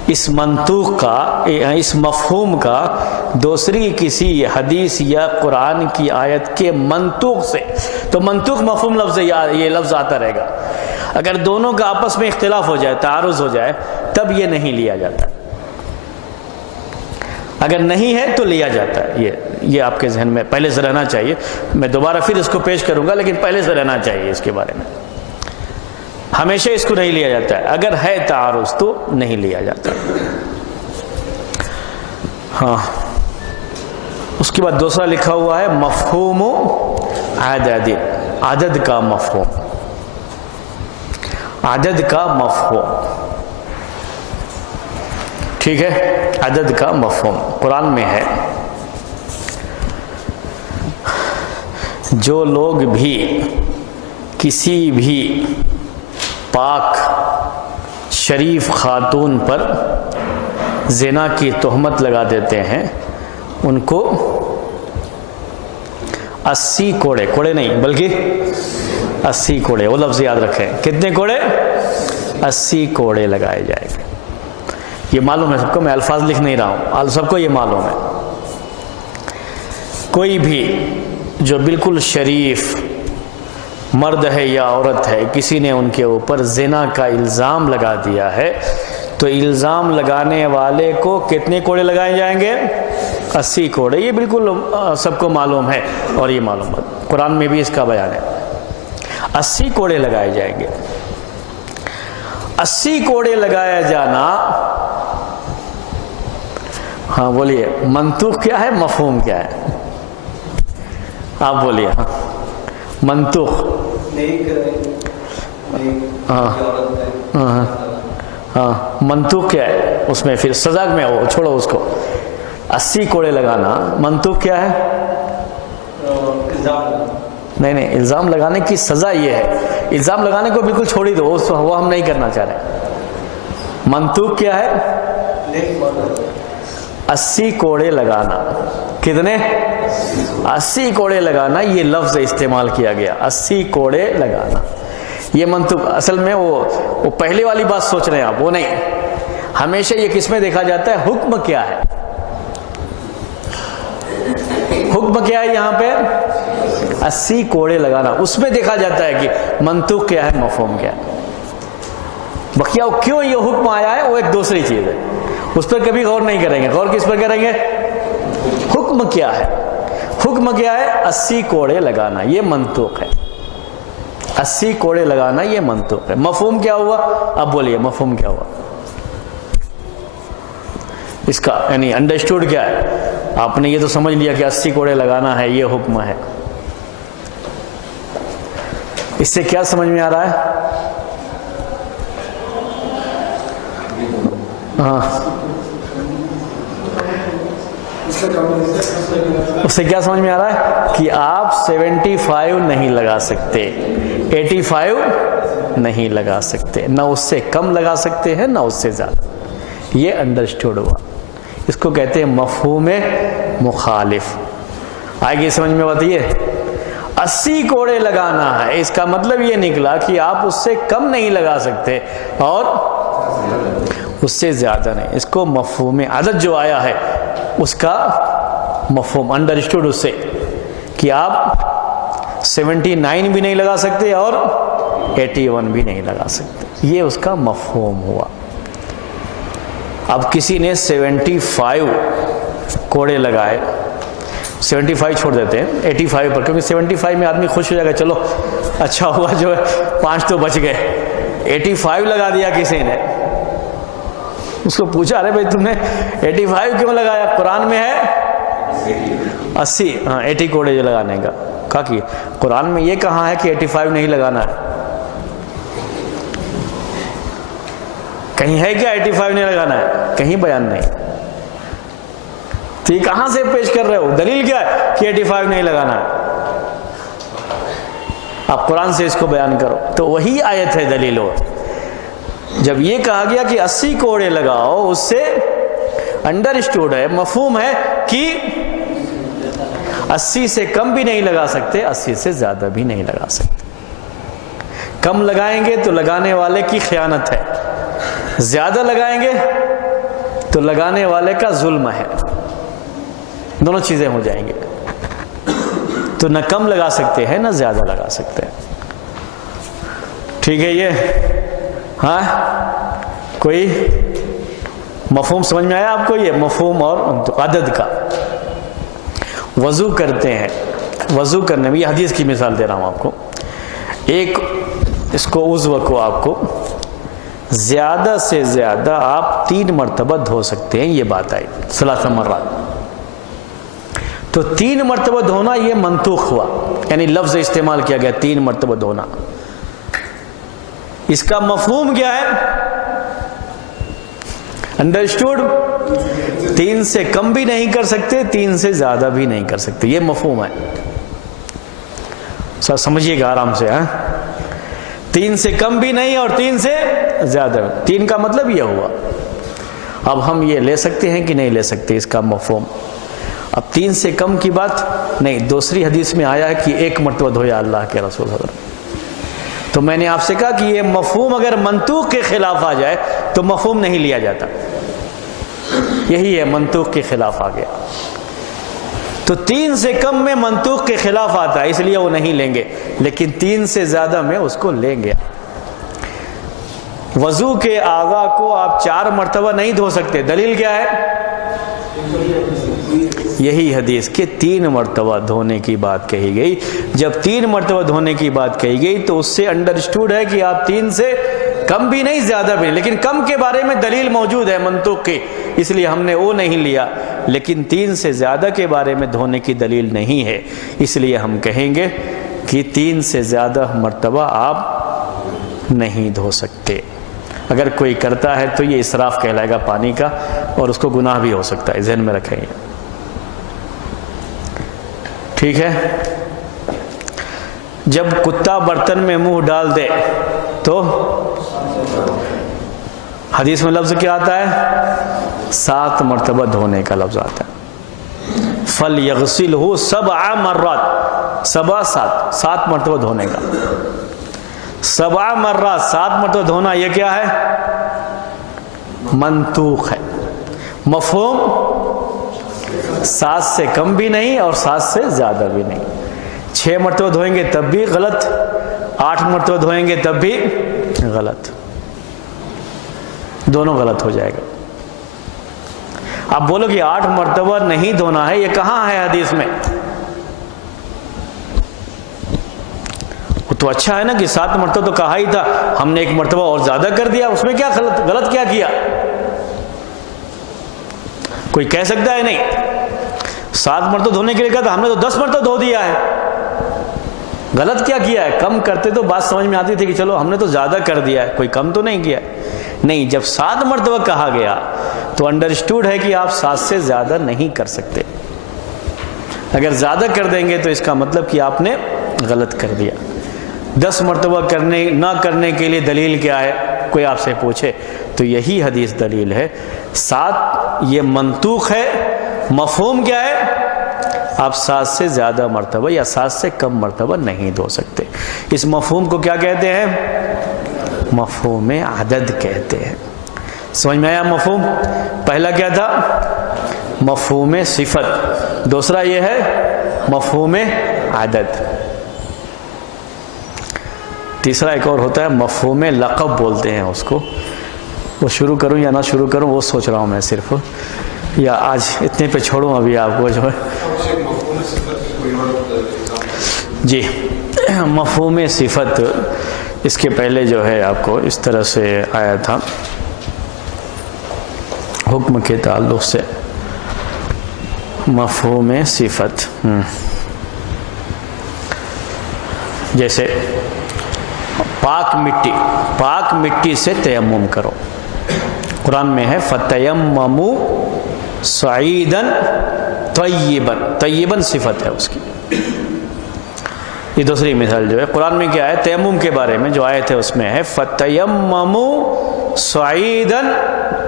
اس منطوق کا، اس مفہوم کا دوسری کسی حدیث یا قرآن کی آیت کے منطوق سے، تو منطوق مفہوم لفظ یہ لفظ آتا رہے گا۔ اگر دونوں کا آپس میں اختلاف ہو جائے، تعارض ہو جائے، تب یہ نہیں لیا جاتا۔ اگر نہیں ہے تو لیا جاتا ہے۔ یہ آپ کے ذہن میں پہلے سے رہنا چاہیے۔ میں دوبارہ پھر اس کو پیش کروں گا، لیکن پہلے سے رہنا چاہیے اس کے بارے میں۔ ہمیشہ اس کو نہیں لیا جاتا ہے، اگر ہے تعارض تو نہیں لیا جاتا۔ ہاں، اس کے بعد دوسرا لکھا ہوا ہے مفہوم عدد، عدد کا مفہوم، عدد کا مفہوم، ٹھیک ہے۔ عدد کا مفہوم قرآن میں ہے، جو لوگ بھی کسی بھی پاک شریف خاتون پر زنا کی تہمت لگا دیتے ہیں، ان کو 80 کوڑے نہیں بلکہ 80 کوڑے، وہ لفظ یاد رکھیں، کتنے کوڑے؟ 80 کوڑے لگائے جائیں گے۔ یہ معلوم ہے سب کو، میں الفاظ لکھ نہیں رہا ہوں، سب کو یہ معلوم ہے۔ کوئی بھی جو بالکل شریف مرد ہے یا عورت ہے، کسی نے ان کے اوپر زنا کا الزام لگا دیا ہے، تو الزام لگانے والے کو کتنے کوڑے لگائے جائیں گے؟ 80 کوڑے۔ یہ بالکل سب کو معلوم ہے اور یہ معلوم ہے، قرآن میں بھی اس کا بیان ہے۔ 80 کوڑے لگائے جائیں گے۔ 80 کوڑے لگایا جانا، ہاں بولیے، منطوق کیا ہے، مفہوم کیا ہے؟ آپ بولیے۔ ہاں، منطوق، ہاں منطوق کیا ہے اس میں؟ پھر سزا میں وہ چھوڑو اس کو، 80 کوڑے لگانا منطوق کیا ہے؟ نہیں الزام لگانے کی سزا یہ ہے، الزام لگانے کو بالکل چھوڑ ہی دو، وہ ہم نہیں کرنا چاہ رہے۔ منطوق کیا ہے؟ 80 کوڑے لگانا۔ کتنے؟ 80 کوڑے لگانا، یہ لفظ استعمال کیا گیا، 80 کوڑے لگانا، یہ منطوق۔ اصل میں وہ پہلے والی بات سوچ رہے ہیں آپ، وہ نہیں۔ ہمیشہ یہ کس میں دیکھا جاتا ہے؟ حکم کیا ہے؟ حکم کیا ہے یہاں پہ؟ 80 کوڑے لگانا، اس میں دیکھا جاتا ہے کہ منطوق کیا ہے، مفہوم کیا ہے۔ بقیہ کیوں یہ حکم آیا ہے وہ ایک دوسری چیز ہے، اس پر کبھی غور نہیں کریں گے۔ غور کس پر کریں گے؟ حکم کیا ہے؟ حکم کیا ہے؟ 80 کوڑے لگانا، یہ منطوق ہے۔ 80 کوڑے لگانا یہ منطوق ہے۔ مفہوم کیا ہوا؟ اب بولیے مفہوم کیا ہوا اس کا؟ یعنی انڈرسٹوڈ کیا ہے؟ آپ نے یہ تو سمجھ لیا کہ 80 کوڑے لگانا ہے، یہ حکم ہے۔ اس سے کیا سمجھ میں آ رہا ہے؟ ہاں اس سے کیا سمجھ میں آ رہا ہے کہ آپ 75 نہیں لگا سکتے، 85 نہیں لگا سکتے، نہ اس سے کم لگا سکتے ہیں نہ اس سے زیادہ۔ یہ انڈرسٹوڈ ہوا، اس کو کہتے ہیں مفہوم مخالف۔ آئے گی سمجھ میں؟ بتائیے 80 کوڑے لگانا ہے، اس کا مطلب یہ نکلا کہ آپ اس سے کم نہیں لگا سکتے اور اس سے زیادہ نہیں۔ اس کو مفہوم عدد جو آیا ہے اس کا مفہوم انڈرسٹوڈ اس سے کہ آپ 79 بھی نہیں لگا سکتے اور 81 بھی نہیں لگا سکتے، یہ اس کا مفہوم ہوا۔ اب کسی نے 75 کوڑے لگائے، 75 چھوڑ دیتے ہیں 85 پر، کیونکہ 75 میں آدمی خوش ہو جائے گا، چلو اچھا ہوا جو ہے 5 تو بچ گئے۔ 85 لگا دیا کسی نے، اس کو پوچھا ارے بھائی تم نے 85 کیوں لگایا؟ قرآن میں ہے 80، ہاں 80 کوڑے جو لگانے کا کہا کہ قرآن میں یہ کہاں ہے کہ 85 نہیں لگانا ہے؟ کہیں ہے کیا 85 نہیں لگانا ہے؟ کہیں بیان نہیں۔ تو یہ کہاں سے پیش کر رہے ہو؟ دلیل کیا ہے کہ 85 نہیں لگانا ہے؟ آپ قرآن سے اس کو بیان کرو۔ تو وہی آیت ہے دلیل ہو۔ جب یہ کہا گیا کہ 80 کوڑے لگاؤ، اس سے انڈرسٹوڈ ہے، مفہوم ہے کہ 80 سے کم بھی نہیں لگا سکتے، 80 سے زیادہ بھی نہیں لگا سکتے۔ کم لگائیں گے تو لگانے والے کی خیانت ہے، زیادہ لگائیں گے تو لگانے والے کا ظلم ہے، دونوں چیزیں ہو جائیں گے۔ تو نہ کم لگا سکتے ہیں نہ زیادہ لگا سکتے ہیں۔ ٹھیک ہے یہ؟ ہاں کوئی مفہوم سمجھ میں آیا آپ کو؟ یہ مفہوم اور عدد کا۔ وضو کرتے ہیں، وضو کرنے میں یہ حدیث کی مثال دے رہا ہوں آپ کو۔ ایک اس کو عضو کو آپ کو زیادہ سے زیادہ آپ 3 مرتبہ دھو سکتے ہیں، یہ بات آئی 3 مرات۔ تو 3 مرتبہ دھونا یہ منطوق ہوا، یعنی لفظ استعمال کیا گیا 3 مرتبہ دھونا۔ اس کا مفہوم کیا ہے؟ انڈرسٹوڈ 3 سے کم بھی نہیں کر سکتے، 3 سے زیادہ بھی نہیں کر سکتے، یہ مفہوم ہے۔ سر سمجھیے گا آرام سے، 3 سے کم بھی نہیں اور 3 سے زیادہ۔ 3 کا مطلب یہ ہوا۔ اب ہم یہ لے سکتے ہیں کہ نہیں لے سکتے اس کا مفہوم؟ اب 3 سے کم کی بات نہیں، دوسری حدیث میں آیا ہے کہ 1 مرتبہ دھویا اللہ کے رسول حضرت۔ تو میں نے آپ سے کہا کہ یہ مفہوم اگر منطوق کے خلاف آ جائے تو مفہوم نہیں لیا جاتا، یہی ہے منطوق کے خلاف آ گیا۔ تو 3 سے کم میں منطوق کے خلاف آتا ہے، اس لیے وہ نہیں لیں گے، لیکن 3 سے زیادہ میں اس کو لیں گے۔ وضو کے اعضاء کو آپ 4 مرتبہ نہیں دھو سکتے، دلیل کیا ہے؟ یہی حدیث کہ 3 مرتبہ دھونے کی بات کہی گئی۔ جب 3 مرتبہ دھونے کی بات کہی گئی تو اس سے انڈرسٹوڈ ہے کہ آپ 3 سے کم بھی نہیں زیادہ بھی نہیں، لیکن کم کے بارے میں دلیل موجود ہے منطوق کی، اس لیے ہم نے وہ نہیں لیا، لیکن 3 سے زیادہ کے بارے میں دھونے کی دلیل نہیں ہے، اس لیے ہم کہیں گے کہ 3 سے زیادہ مرتبہ آپ نہیں دھو سکتے۔ اگر کوئی کرتا ہے تو یہ اسراف کہلائے گا پانی کا، اور اس کو گناہ بھی ہو سکتا ہے، ذہن میں رکھیں گے، ٹھیک ہے۔ جب کتا برتن میں منہ ڈال دے تو حدیث میں لفظ کیا آتا ہے؟ 7 مرتبہ دھونے کا لفظ آتا ہے۔ فَلْيَغْسِلْهُ 7 مرات، 7 مرتبہ دھونے کا، 7 مرات 7 مرتبہ دھونا، یہ کیا ہے؟ منطوق ہے۔ مفہوم 7 سے کم بھی نہیں اور 7 سے زیادہ بھی نہیں۔ 6 مرتبہ دھوئیں گے تب بھی غلط، 8 مرتبہ دھوئیں گے تب بھی غلط، دونوں غلط ہو جائے گا۔ آپ بولو کہ 8 مرتبہ نہیں دھونا ہے، یہ کہاں ہے حدیث میں؟ وہ تو اچھا ہے نا کہ 7 مرتبہ تو کہا ہی تھا، ہم نے 1 مرتبہ اور زیادہ کر دیا، اس میں کیا غلط کیا کیا؟ کوئی کہہ سکتا ہے نہیں، 7 مرتبہ دھونے کے لیے کہا تھا، ہم نے تو 10 مرتبہ دھو دیا ہے، غلط کیا کیا ہے؟ کم کرتے تو بات سمجھ میں آتی تھی کہ چلو ہم نے تو زیادہ کر دیا ہے، کوئی کم تو نہیں کیا نہیں۔ جب 7 مرتبہ کہا گیا تو انڈرسٹوڈ ہے کہ آپ 7 سے زیادہ نہیں کر سکتے، اگر زیادہ کر دیں گے تو اس کا مطلب کہ آپ نے غلط کر دیا۔ 10 مرتبہ نہ کرنے کے لیے دلیل کیا ہے؟ کوئی آپ سے پوچھے تو یہی حدیث دلیل ہے۔ 7 یہ منطوق ہے، مفہوم کیا ہے؟ آپ 7 سے زیادہ مرتبہ یا 7 سے کم مرتبہ نہیں دھو سکتے۔ اس مفہوم کو کیا کہتے ہیں؟ مفہوم عدد کہتے ہیں۔ سمجھ میں آیا مفہوم؟ پہلا کیا تھا؟ مفہوم صفت، دوسرا یہ ہے مفہوم عدد، تیسرا ایک اور ہوتا ہے مفہوم لقب بولتے ہیں اس کو۔ وہ شروع کروں یا نہ شروع کروں وہ سوچ رہا ہوں میں صرف، یا آج اتنے پہ چھوڑوں ابھی آپ کو جو ہے۔ جی مفہوم صفت، اس کے پہلے جو ہے آپ کو اس طرح سے آیا تھا حکم کے تعلق سے، مفہوم صفت جیسے پاک مٹی سے تیمم کرو، قرآن میں ہے فَتَيَمَّمُوا صَعِيدًا طَيِّبًا، طیباً صفت ہے اس کی۔ یہ دوسری مثال جو ہے قرآن میں کیا ہے تیمم کے بارے میں جو آیت ہے اس میں ہے فَتَيَمَّمُوا صَعِيدًا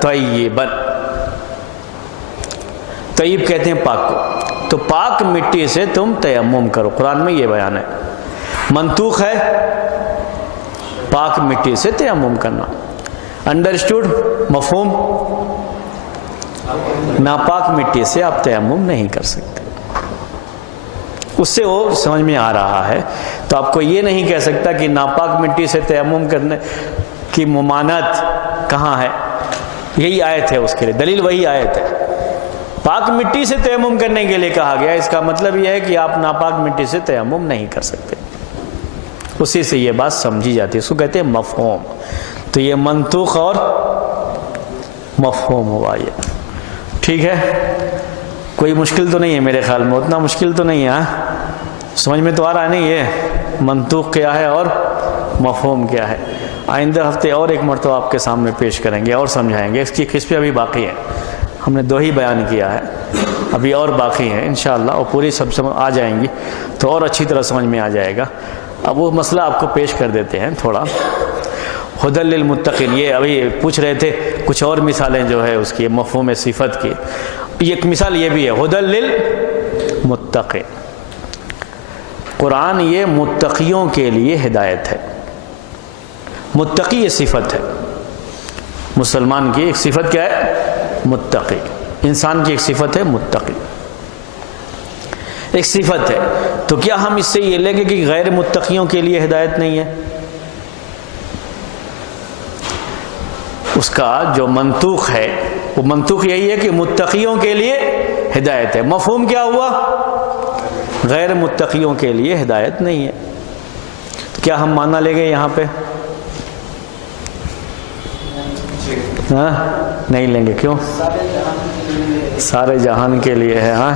طَيِّبًا، طیب کہتے ہیں پاک کو، تو پاک مٹی سے تم تیمم کرو، قرآن میں یہ بیان ہے۔ منطوق ہے پاک مٹی سے تیمم کرنا، انڈرسٹوڈ مفہوم ناپاک مٹی سے آپ تیمم نہیں کر سکتے، اس سے وہ سمجھ میں آ رہا ہے۔ تو آپ کو یہ نہیں کہہ سکتا کہ ناپاک مٹی سے تیمم کرنے کی ممانعت کہاں ہے، یہی آیت ہے اس کے لیے، دلیل وہی آیت ہے۔ پاک مٹی سے تیمم کرنے کے لیے کہا گیا، اس کا مطلب یہ ہے کہ آپ ناپاک مٹی سے تیمم نہیں کر سکتے، اسی سے یہ بات سمجھی جاتی ہے، اس کو کہتے ہیں مفہوم۔ تو یہ منطوق اور مفہوم ہوا یہ، ٹھیک ہے؟ کوئی مشکل تو نہیں ہے میرے خیال میں، اتنا مشکل تو نہیں ہے، سمجھ میں تو آ رہا ہے نہیں یہ منطوق کیا ہے اور مفہوم کیا ہے۔ آئندہ ہفتے اور ایک مرتبہ آپ کے سامنے پیش کریں گے اور سمجھائیں گے، اس کی قسمیں ابھی باقی ہیں، ہم نے 2 ہی بیان کیا ہے، ابھی اور باقی ہیں انشاءاللہ، اور پوری سب سمجھ آ جائیں گی تو اور اچھی طرح سمجھ میں آ جائے گا۔ اب وہ مسئلہ آپ کو پیش کر دیتے ہیں تھوڑا، ہدی للمتقین، یہ ابھی پوچھ رہے تھے کچھ اور مثالیں جو ہے اس کی مفہوم صفت کی، ایک مثال یہ بھی ہے ہدی للمتقین، قرآن یہ متقیوں کے لیے ہدایت ہے۔ متقی یہ صفت ہے، مسلمان کی ایک صفت کیا ہے؟ متقی، انسان کی ایک صفت ہے متقی، ایک صفت ہے۔ تو کیا ہم اس سے یہ لیں گے کہ غیر متقیوں کے لیے ہدایت نہیں ہے؟ اس کا جو منطوق ہے وہ منطوق یہی ہے کہ متقیوں کے لیے ہدایت ہے، مفہوم کیا ہوا؟ غیر متقیوں کے لیے ہدایت نہیں ہے۔ کیا ہم مانا لیں گے یہاں پہ؟ ہاں نہیں لیں گے، کیوں؟ سارے جہان کے لیے ہے۔ ہاں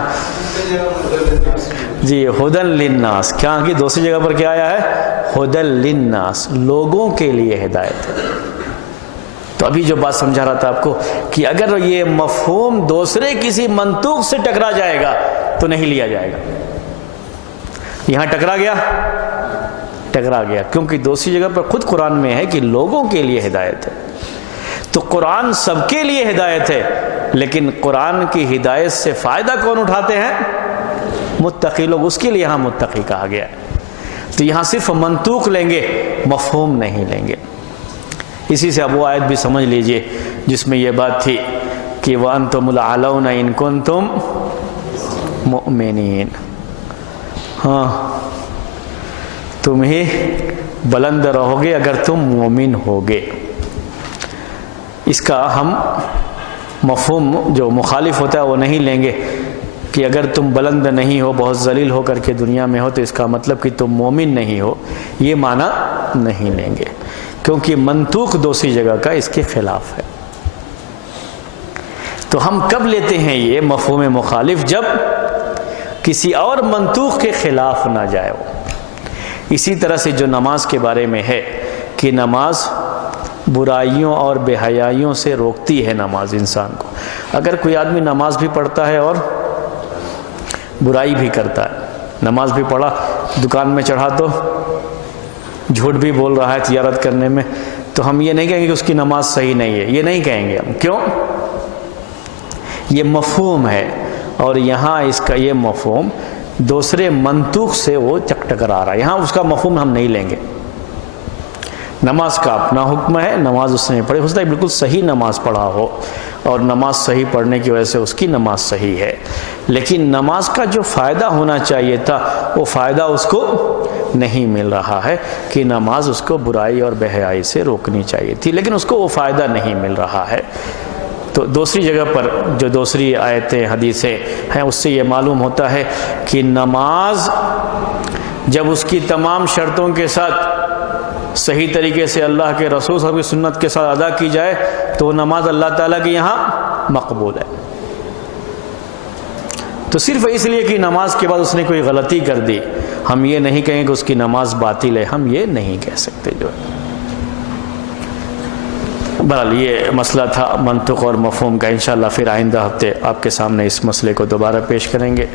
جی ہدی للناس، کیا کی دوسری جگہ پر کیا آیا ہے؟ ہدی للناس، لوگوں کے لیے ہدایت ہے۔ تو ابھی جو بات سمجھا رہا تھا آپ کو کہ اگر یہ مفہوم دوسرے کسی منطوق سے ٹکرا جائے گا تو نہیں لیا جائے گا. یہاں ٹکرا گیا کیونکہ دوسری جگہ پر خود قرآن میں ہے کہ لوگوں کے لیے ہدایت ہے. تو قرآن سب کے لیے ہدایت ہے، لیکن قرآن کی ہدایت سے فائدہ کون اٹھاتے ہیں؟ متقی لوگ. اس کے لیے یہاں متقی کہا گیا ہے. تو یہاں صرف منطوق لیں گے، مفہوم نہیں لیں گے. اسی سے اب وہ آیت بھی سمجھ لیجئے جس میں یہ بات تھی کہ وَأَنْتُمُ الْأَعْلَوْنَ إِن كُنتُم مُؤْمِنِينَ. ہاں تم ہی بلند رہو گے اگر تم مومن ہوگے. اس کا ہم مفہوم جو مخالف ہوتا ہے وہ نہیں لیں گے کہ اگر تم بلند نہیں ہو، بہت ذلیل ہو کر کے دنیا میں ہو تو اس کا مطلب کہ تم مومن نہیں ہو، یہ معنی نہیں لیں گے، کیونکہ منطوق دوسری جگہ کا اس کے خلاف ہے. تو ہم کب لیتے ہیں یہ مفہوم مخالف؟ جب کسی اور منطوق کے خلاف نہ جائے ہو. اسی طرح سے جو نماز کے بارے میں ہے کہ نماز برائیوں اور بے حیائیوں سے روکتی ہے نماز انسان کو. اگر کوئی آدمی نماز بھی پڑھتا ہے اور برائی بھی کرتا ہے، نماز بھی پڑھا، دکان میں چڑھا تو جھوٹ بھی بول رہا ہے تجارت کرنے میں، تو ہم یہ نہیں کہیں گے کہ اس کی نماز صحیح نہیں ہے، یہ نہیں کہیں گے ہم. کیوں؟ یہ مفہوم ہے، اور یہاں اس کا یہ مفہوم دوسرے منطوق سے وہ ٹکرا رہا ہے. یہاں اس کا مفہوم ہم نہیں لیں گے. نماز کا اپنا حکم ہے، نماز اس نے پڑھی، ہو سکتا ہے بالکل صحیح نماز پڑھا ہو اور نماز صحیح پڑھنے کی وجہ سے اس کی نماز صحیح ہے، لیکن نماز کا جو فائدہ ہونا چاہیے تھا وہ فائدہ اس کو نہیں مل رہا ہے کہ نماز اس کو برائی اور بے حیائی سے روکنی چاہیے تھی، لیکن اس کو وہ فائدہ نہیں مل رہا ہے. تو دوسری جگہ پر جو دوسری آیتیں حدیثیں ہیں اس سے یہ معلوم ہوتا ہے کہ نماز جب اس کی تمام شرطوں کے ساتھ صحیح طریقے سے اللہ کے رسول صلی اللہ علیہ وسلم کی سنت کے ساتھ ادا کی جائے تو وہ نماز اللہ تعالیٰ کے یہاں مقبول ہے. تو صرف اس لیے کہ نماز کے بعد اس نے کوئی غلطی کر دی ہم یہ نہیں کہیں کہ اس کی نماز باطل ہے، ہم یہ نہیں کہہ سکتے. جو ہے بہرحال یہ مسئلہ تھا منطق اور مفہوم کا. انشاءاللہ پھر آئندہ ہفتے آپ کے سامنے اس مسئلے کو دوبارہ پیش کریں گے.